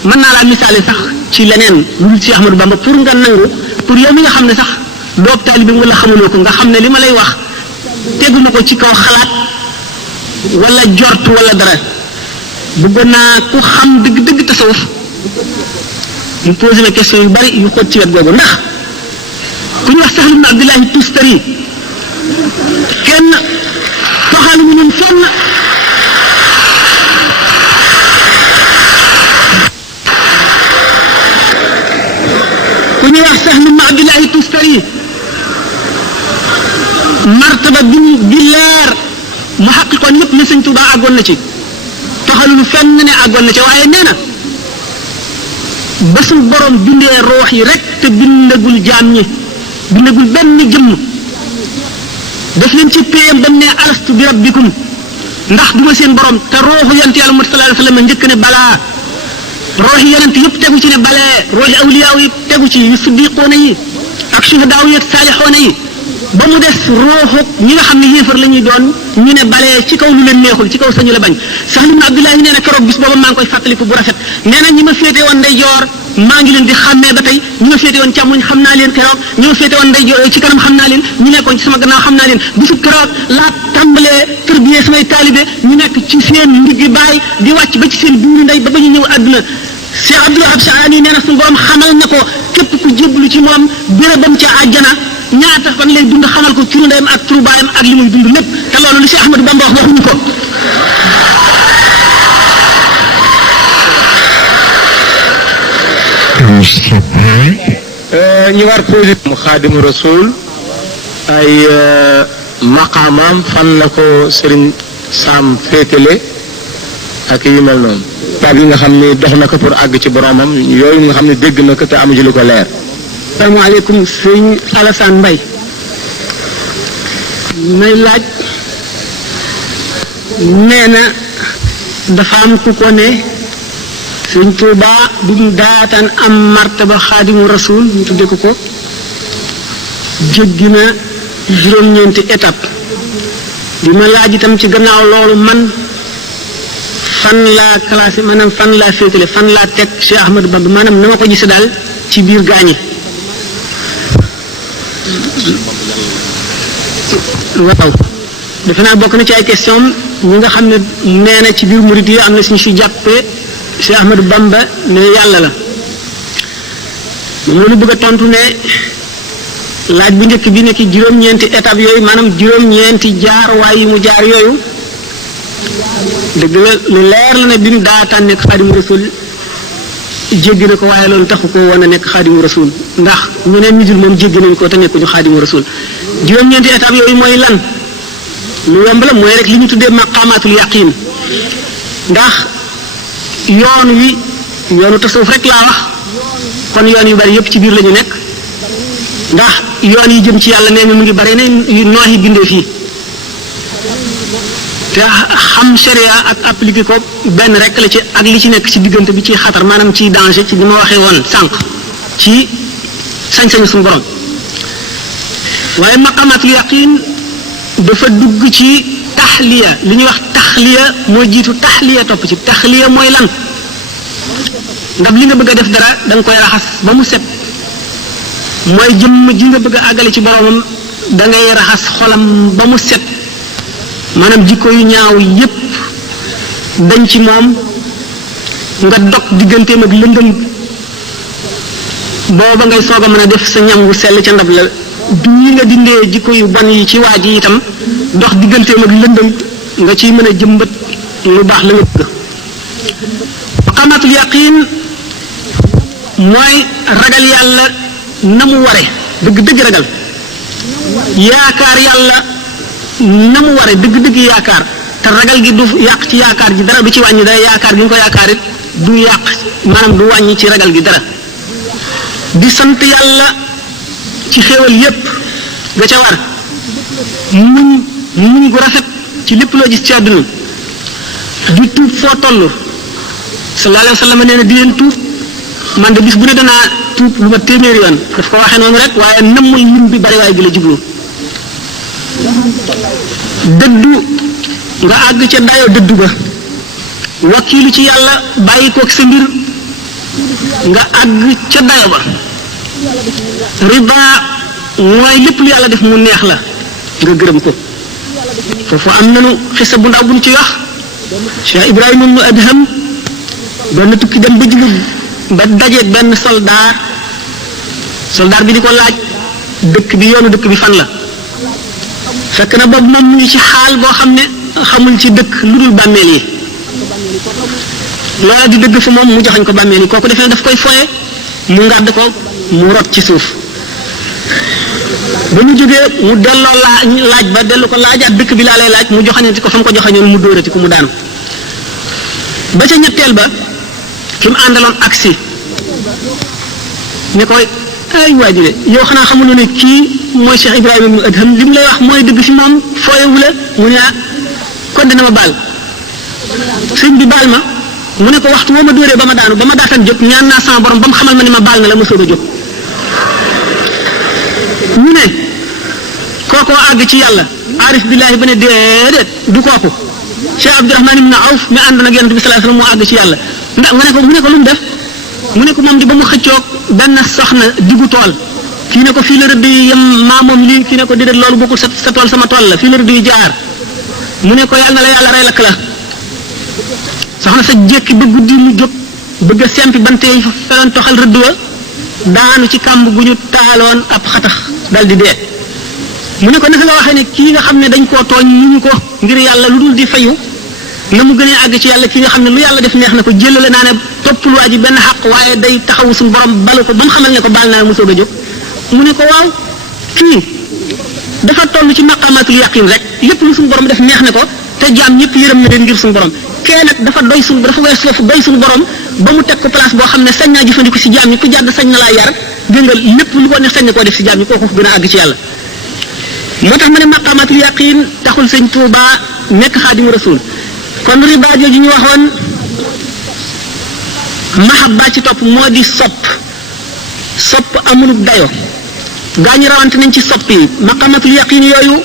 mën naa laa misaale sax ci leneen lu dul ci Ahmadou Bamba pour nga nangu pour yow mi nga xam ne sax doob taalibe bi wala xamuloo ko nga xam ne li ma lay wax teguma ko ci kaw xalaat wala jort wala dara bëggoon naa ku xam dëgg-dëgg tasawuf mu posé ma question yu bari yu xóot ci wet googu ndax ku ñu wax Sahl ibn Abdullahi Tustari kenn toxalu mu ñun fenn ku ñuy wax Sahl ibn Abdullahi Tustari martaba bi leer mu xaqiqoon yëpp ne Sëñ Tuubaa àggoon na ci toxalul fenn ne àggoon na ci waaye nee na ba suñ borom bindee roox yi rek te bindagul jaam ñi bindagul benn jëmm def leen ci péyam ba mu ne alastu bi rabbikum ndax duma seen borom te rooxu yonent yàlla Muhammad sallallahu alayhi wasallam njëkk ne balaa rooxi yonent yëpp tegu ci ne balee rooxi awliyaaw yi tegu ci yu siddiqoona yi ak shuhadaaw yi ak saalixoona yi ba mu des rooxu ñi nga xam ne yéefar la ñuy doon ñu ne balee ci kaw lu leen neexul ci kaw sañu la bañ Sahl ibn Abdullahi nee na keroog bis booba maa ngi koy fàttaliku bu rafet nee na ñi ma féete woon ndeyjoor maa ngi leen di xàmmee ba tey ñi ma féete woon càmmoñ xam naa leen keroog ñi ma féete woon ndeyjoor ci kanam xam naa leen ñu nekkoon ci sama gannaaw xam naa leen bisu keroog laa tàmbalee tërbiyee samay taalibe ñu nekk ci seen ndiggi baay di wàcc ba ci seen buuri ndey ba ba ñu ñëw àdduna Cheikh Abdul Wahab Saani nee na suñu borom xamal na ko képp ku jébbalu ci moom bérébam ca àjjana ñaata fan lay dund xamal ko turu ndeyam ak turu baayam ak li muy dund lépp te loolu li Cheikh Ahmadou Bamba wax waxuñu ko. ñu war posé mu Xaadimu Rasul ay maqaamaam fan la ko Serigne Sam féetale ak yu mel noonu. taab yi nga xam ne dox na ko pour àgg ci boromam yooyu nga xam ne dégg na ko te amu ci lu ko leer. asalaamaaleykum sëñ Alassane Mbaye may laaj nee na dafa am ku ko ne sëñ Tuuba bi mu daataan am martaba Xaadimu Rasul ñu tudde ko jéggi na juróom-ñeenti étape di ma laaj itam ci gannaaw loolu man fan laa classé maanaam fan laa féetale fan laa teg Cheikh Ahmadou Bamba maanaam na ma ko gisee daal ci biir gaañi waaw defe naa bokk na ci ay question ñi nga xam ne nee na ci biir murid yi am na suñu si jàppee Cheikh Ahmadou Bamba ne yàlla la moom loolu bëgg a tontu ne laaj bu njëkk bi nekk juróom-ñeenti étape yooyu maanaam juróom-ñeenti jaar waay yi mu jaar yooyu dëgg la lu leer la ne bi mu daataan nekk Xaadimu Rasul jéggi na ko waaye loolu taxu ko woon a nekk Xaadimu Rasul ndax ñeneen ñu dul moom jéggi nañu ko te nekkuñu Xaadimu Rasul juróom-ñeenti étape yooyu mooy lan lu yomb la mooy rek li ñu tuddee maqaamaatul yaqin ndax yoonu tasawuf rek laa wax kon yoon yu bari yépp ci biir la ñu nekk ndax yoon yi jëm ci yàlla nee na mu ngi bari ne nooxi bindee fii te xam sharia ak appliqué ko benn rek la ci ak li ci nekk ci diggante bi ci xatar maanaam ci danger ci bi ma waxee woon sànq ci sañ-sañu suñu borom waaye maqamatul yaqin dafa dugg ci taxliya li ñuy wax taxliya moo jiitu taxliya topp ci taxliya mooy lan ndax li nga bëgg a def dara da nga koy raxas ba mu set mooy jëmm ji nga bëgg a àggale ci boromam da ngay raxas xolam ba mu set maanaam jikko yu ñaaw yépp dañ ci moom nga dog digganteem ak lëndëm booba ngay soog a mën a def sa ñam wu sell ca ndab la du yi nga dindee jikko yu bon yi ci waaj yi itam dox digganteem ak lëndëm nga ciy mën a jëmbat lu baax la nga bëgg maqamatul yaqin mooy ragal yàlla na mu ware dëgg-dëgg ragal yaakaar yàlla na mu ware dëgg-dëgg yaakaar te ragal gi du yàq ci yaakaar ji dara du ci wàññi dara yaakaar gi nga ko yaakaar it du yàq maanaam du wàññi ci ragal gi dara di sant yàlla ci xéewal yépp nga ca war muñ gu rafet ci lépp loo gis ci àdduna di tuub foo toll sallallahu alayhi wa sallam nee na di leen tuub man de bis bu ne danaa tuub lu ma téeméeri yoon daf ko waxee noonu rek waaye nammul lim bi bari waay gi la jublu dëddu nga àgg ca dayoo dëddu ga wakiilu ci yàlla bàyyi kook sa mbir nga àgg ca dayo ba riba mooy lépp lu yàlla def mu neex la nga gërëm ko foofu am nanu xisa bu ndaw buñ ci wax Cheikh Ibrahima ibnu Adham benn tukki dem ba jublu ba dajeeg benn soldaar bi di ko laaj dëkk bi yoonu dëkk bi fan la fekk na boobu moom mu ngi ci xaal boo xam ne xamul ci dëkk lu dul bàmmeel yi loola di dëgg fa moom mu joxañ ko bàmmeel yi kooku defee daf koy foye mu ngàdd ko mu rot ci suuf ba mu jógee mu delloo laaj ba dellu ko laajaat dëkk bi laa lay laaj mu joxañati ko fa mu ko joxañoon mu dóorati ko mu daanu ba ca ñetteel ba ki mu àndaloon aksi ne koy ay waajure yow xanaa xamul ne kii mooy Cheikh Ibrahima ibnu Adham li mu lay wax mooy dëgg fi moom fooyewu la mu ne kon dina ma baal sëñ bi baal ma mu ne ko waxtu woo ma dóoree ba ma daanu ba ma daataan jóg ñaan naa sama borom ba mu xamal ma ne ma baal na la ma soog a jóg ñu ne kookoo àgg ci yàlla arif billahi ba ne déedéet du kooku Cheikh Abdourahman ibn Awf mi àndoon ak yonent bi sallallahu alayhi wasallam moo àgg ci yàlla ndax mu ne ko lu mu def mu ne ko moom di ba mu xëccoog benn soxna diggu tool kii ne ko fii la rëdd yi yem maa moom lii kii ne ko déedéet loolu bokkul sa tool sama tool la fii la rëdd yi jaar mu ne ko yàlla na la yàlla rey lakk la soxna sa jékki ba guddi mu jóg bëgg a sempi bante yi feloon toxal rëdd wa daanu ci kàmb gu ñu taaloon ab xatax dal di dee mu ne ko naka nga waxee ne kii nga xam ne dañ koo tooñ ñu ko ngir yàlla lu dul di fayu na mu gënee àgg ci yàlla kii nga xam ne lu yàlla def neex na ko jëlale naa ne toppul waa ji benn xaq waaye day taxawu suñu borom balu ko ba mu xamal ne ko baal naa mu soog a jóg mu ne ko waaw kii dafa toll ci maqamatul yaqin rek lépp lu suñu borom def neex na ko te jaam ñëpp yërëm na leen ngir suñu borom kee nag dafa wees foofu doy suñu borom ba mu teg ko place boo xam ne sañ naa jëfandiku si jaam ñi ku jàdd sañ na laa yar dégg nga lépp lu ko ne sañ na koo def si jaam ñi kooku gën a àgg ci yàlla moo tax ma ne maqamatul yaqin taxul sëñ Tuuba nekk xaadimu rasul kon riba jooju ñu waxoon mahabba ci topp moo di sopp amulub dayo gaa ñi rawante nañ ci sopp yi maqamatul yaqin yooyu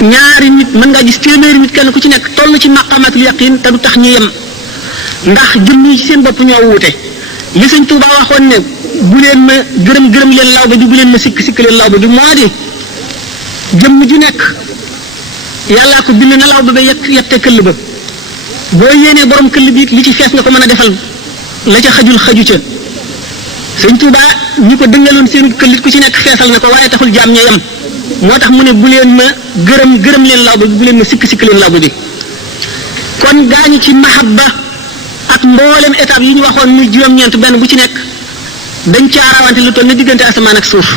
ñaari nit mën ngaa gis téeméeri nit kenn ku ci nekk toll ci maqamatul yaqin te du tax ñu yem ndax jëmm yi ci seen bopp ñoo wuute li sëñ Tuuba waxoon ne bu leen ma gërëm leen lawbe bi bu leen ma sikk leen lawbe bi moo di jëmm ju nekk yàllaa ko bind na lawbe ba yette këll ba boo yéenee borom këll bi li ci fees nga ko mën a defal la ca xaju ca sëñ Tuuba ñi ko dëngaloon seen këllit ku ci nekk feesal na ko waaye taxul jaam ña yem moo tax mu ne bu leen ma gërëm leen lawbe bi bu leen ma sikk leen lawbe bi kon gaañu ci mahabba ak mboolem étape yi ñu waxoon muy juróom-ñeent benn bu ci nekk dañ caa rawante lu toll ne diggante asamaan ak suuf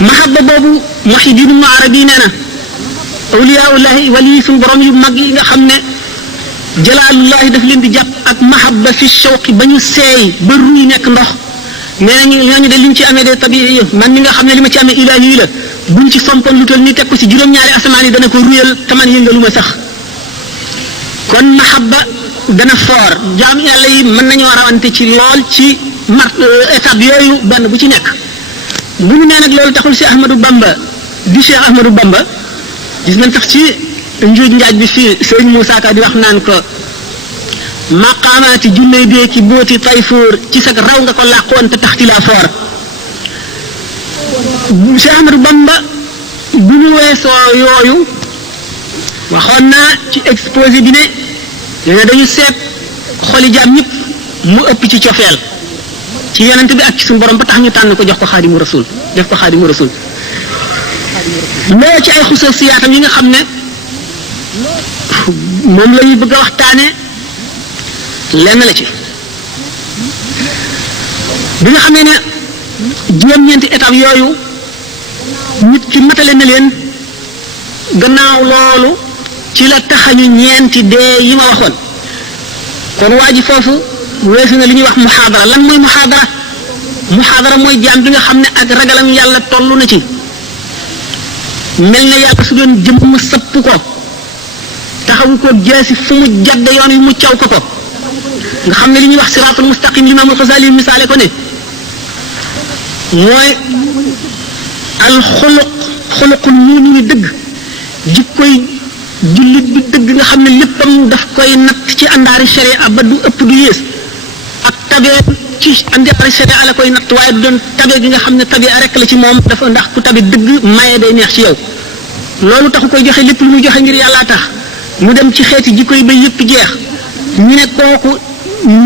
mahabba boobu Muhyiddin Ibn Arabi nee na awliyaullahi wali suñu borom yu mag yi nga xam ne jalaalullahi daf leen di jàpp ak mahabba fi shawqi ba ñu seey ba ruy nekk ndox nee nañu ñooñu de liñ ci amee de tabii man mi nga xam ne li ma ci amee ilaahi yi la buñ ci sompoon lu toll nii teg ko ci juróom-ñaari asamaan yi dana ko ruyal taman yëngaluma sax kon mahabba dana foor jaam yàlla yi mën nañoo rawante ci lool ci étape yooyu benn bu ci nekk bu ñu nee nag loolu taxul si Ahmadou Bamba di Cheikh Ahmadou Bamba gis nañ tax ci njuuj njaaj bi fii sëñ Moussa Ka di wax naan ko maqaamaati junney bee ki booti tayfoor ci sag raw nga ko làqoon te taxti laa foor Cheikh Ahmadou Bamba bu ñu weesoo yooyu waxoon naa ci exposé bi ne dañu seet xoli jaam ñëpp mu ëpp ci cofeel ci yonent bi ak ci suñu borom ba tax ñu tànn ko jox ko xaadimu rasul def ko xaadimu rasul loo ci ay xususiyaatam yi nga xam ne moom la ñuy bëgg a waxtaane lenn la ci bi nga xamee ne juróom-ñeenti étape yooyu nit ki matale na leen gannaaw loolu ci la taxañu ñeenti dee yi ma waxoon kon waa ji foofu weesu na li ñuy wax muhaadara lan mooy muhaadara mooy jaam bi nga xam ne ak ragalam yàlla toll na ci mel na yàlla su doon jëm mu sapp ko taxawu ko jeesi fu mu jadde yoon wi mu caw ko nga xam ne li ñuy wax siraatul mustaqim limaam al-Xasaali misaale ko ne mooy xuluqul mu'mini dëgg jikkoy jullit bi dëgg nga xam ne léppam daf koy natt ci àndaari sharia ba du ëpp du yées ak tabee ci àndaari sharia la koy natt waaye du doon tabee gi nga xam ne tabee rek la ci moom dafa ndax ku tabe dëgg maye day neex ci yow loolu taxu koy joxe lépp lu muy joxe ngir yàllaa tax mu dem ci xeeti jikko yi ba yëpp jeex ñu ne kooku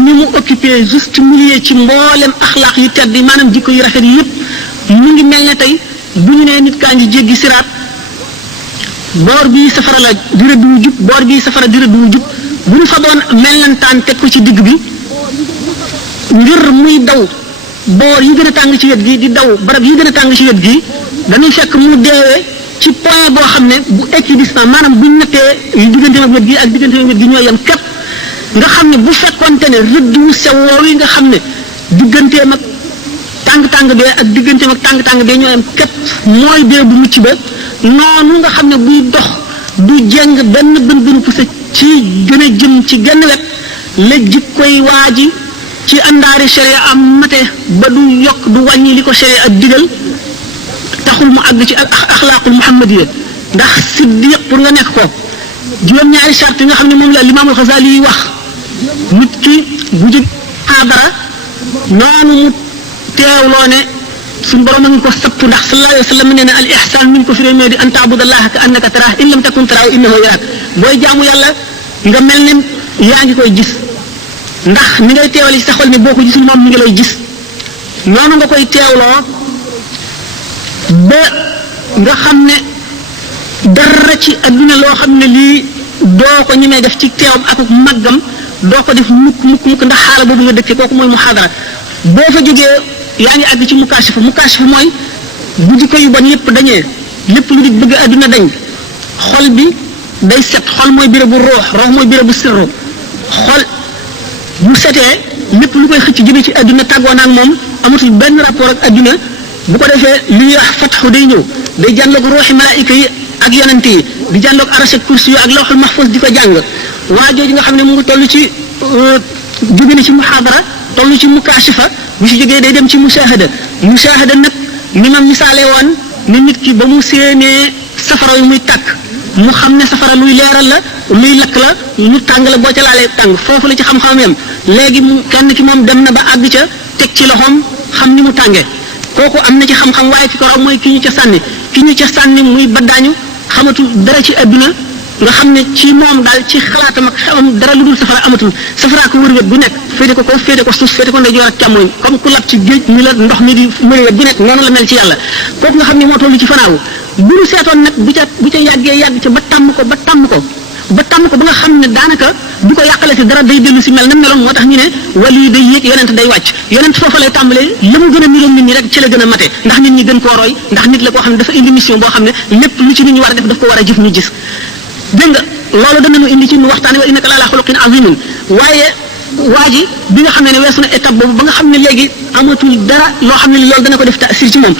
ni mu occupé juste milieu ci mboolem axlaaq yu tedd yi maanaam jikko yu rafet yëpp mu ngi mel ne tey bu ñu nee nit kaa ngi jéggi siraat boor bii safara la di rëdd wu jub boor bii safara di rëdd wu jub bu ñu faboon mellantaan teg ko ci digg bi ngir muy daw boor yi gën a tàng ci wet gi di daw barab yi gën a tàng ci wet gi dañuy fekk mu deewee ci point boo xam ne bu équidistant maanaam buñ nattee diggante ak wet gi ak diggante ak wet gi ñoo yem képp nga xam ne bu fekkonte ne rëdd wu sew woowu yi nga xam ne digganteem ak tàng-tàng bee ak digganteem ak tàng-tàng bee ñoo yem képp mooy bee bu mucc ba noonu nga xam ne buy dox du jeng benn bën bënu poussé ci gën a jëm ci genn wet la jikkoy waa ji ci àndaari sharia am mate ba du yokk du wàññi li ko sharia digal taxul mu àgg ci axlaaqul muhammadiya ndax siddiq pour nga nekk ko juróom-ñaari charte yi nga xam ne moom la limaamul Xasaali yi wax nit ki bu jóg xaadara noonu mu teewloo ne suñu borom a ngi ko sapp ndax sallallahu alayhi wa sallam nee na al ihsan min ko firee di an taabudallaha ka annaka taraah in lam takun taraahu innahu yaraak booy jaamu yàlla nga mel ne yaa ngi koy gis ndax ni ngay teewale ci sa xol ne boo ko gisul moom mi ngi lay gis noonu nga koy teewloo ba nga xam ne dara ci adduna loo xam ne lii doo ko ñemee def ci teewam ak màggam doo ko def mukk ndax xaala boobu nga dëkkee kooku mooy muhaadara boo fa jógee yaa ngi àgg ci mukaashifa mooy bu jikko yu bon yépp dañee lépp lu di bëgg adduna dañ xol bi day set xol mooy bérébu ruux mooy bérébu sirru xol bu setee lépp lu koy xëcc jëme ci adduna tàggoo naag moom amatul benn rapport ak adduna bu ko defee li ñuy wax fatxu day ñëw day jànloog ruuxi malaayika yi ak yonent yi di jànloog arsh ak kursi yu ak lawxul mahfuz di ko jàng waa jooju nga xam ne mu ngi toll ci jóge na ci muhaadara toll ci mukaashifa bu si jógee day dem ci mushahada nag ni ma misaale woon ne nit ki ba mu séenee safara yu muy tàkk mu xam ne safara luy leeral la luy lakk la lu tàng la boo ca laalee tàng foofu la ci xam-xam yam léegi mu kenn ki moom dem na ba àgg ca teg ci loxoom xam ni mu tàngee kooku am na ci xam-xam waaye ki ko raw mooy ki ñu ca sànni muy baddaañu xamatul dara ci adduna nga xam ne ci moom daal ci xalaatam ak xamam dara lu dul safara amatul safara ko wër wet bu nekk féete ko suuf féete ko ndeyjoor ak càmmoñ comme ku lab ci géej ni la ndox mi di mëri wet bu nekk noonu la mel ci yàlla kooku nga xam ne moo tollu ci fanaawu bu ñu seetoon nag bu ca yàggee yàgg ca ba tàmm ko ba nga xam ne daanaka du ko yàqale si dara day dellu si mel na meloon moo tax ñu ne wàllu yi day yéeg yonent day wàcc yonent foofa lay tàmbalee la mu gën a niroon nit ñi rek ci la gën a mate ndax nit ñi gën koo roy ndax nit la koo xam ne dafa indi mission boo xam ne lépp lu ci nit ñi war a def daf ko war a jëf ñu gis dégg nga loolu danañu indi ci nu waxtaane wa innaka la ala xuluqin azimin waaye waa ji bi nga xam ne weesu na étape boobu ba nga xam ne léegi amatul dara loo xam ne loolu dana ko def tasir ci moom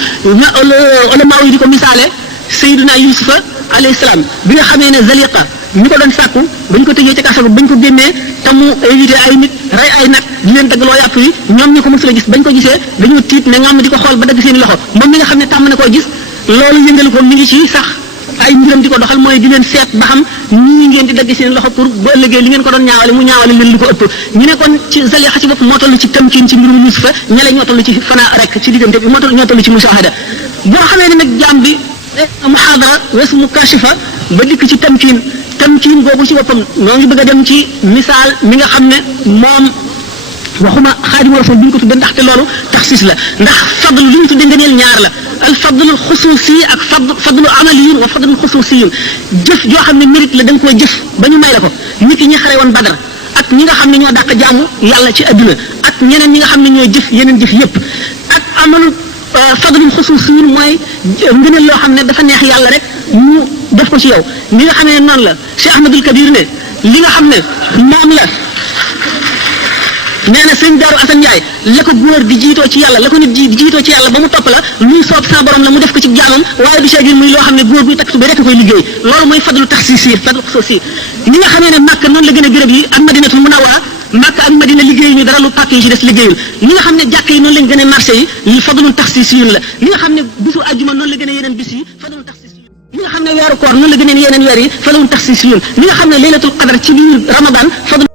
ulama yi di ko misaale Sayyiduna Yusufa alayhi salaam bi nga xamee ne Zaliqa ñi ko doon sàkku bañ ko tëjee ci kaso bañ ko génnee te mu évité ay nit rey ay nag di leen daggaloo yàpp yi ñoom ñu ko mësul a gis bañ ko gisee dañoo tiit ne ngam di ko xool ba dagg seen loxo moom mi nga xam ne tàmm na koo gis loolu yëngal ko mi ngi ci sax ay mbiram di ko doxal mooy di leen seet ba xam ñii ngeen di dagg seen loxo pour ba ëllëgee li ngeen ko doon ñaawale mu ñaawale leen lu ko ëpp ñu ne kon ci Zaliqa ci bopp moo toll ci tamkiin ci mbirum Yusufa ñele ñoo toll ci fana rek ci diggante bi ñoo toll ci mushahada boo xamee ne nag jaam bi muhaadara weesu mukashifa ba dikk ci tamkiin boobu ci boppam noo ngi bëgg a dem ci misaal mi nga xam ne moom waxuma Xaadimu Rasuul bi ñu ko tudde ndaxte loolu taxsiis la ndax fadlu li ñu tudde ngëneel ñaar la al fadlul xusuusi ak fadlu amaliyun wa fadlul xusuusiyun jëf joo xam ne mérite la da nga koo jëf ba ñu may la ko nit ki ñi xare woon Badar ak ñi nga xam ne ñoo dàq jaamu yàlla ci adduna ak ñeneen ñi nga xam ne ñoo jëf yeneen jëf yépp ak amalu fadlul xusuusiyun mooy ngëneel loo xam ne dafa neex yàlla rek mu def ko ci yow ni nga xam ne noonu la Cheikh Ahmadul Kabir ne li nga xam ne moom la nee na sëñ Daaru Asan Njaay la ko góor di jiitoo ci yàlla la ko nit di jiitoo ci yàlla ba mu topp la luy soob sa borom la mu def ko ci jaamam waaye du seegin muy loo xam ne góor buy takk tubéy rek koy liggéey loolu mooy fadlu taxsiis fadlu xusuusi ni nga xamee ne Makka noonu la gën a béréb yi ak Madinatul Munawwara Makka ak Madina liggéeyu ñu dara lu pàkk yi ci des liggéeyul ni nga xam ne jàkk yi noonu lañ gën a marché yi fadlu taxsiis yun la ni nga xam ne bisu àjjuma noonu la gën a yeneen bis yi fadlu taxsiis li nga xam ne weeru koor noonu la gën a yeneen weer yi fadlu taxsiis yun li nga xam ne laylatul qadr ci biir Ramadan fadlu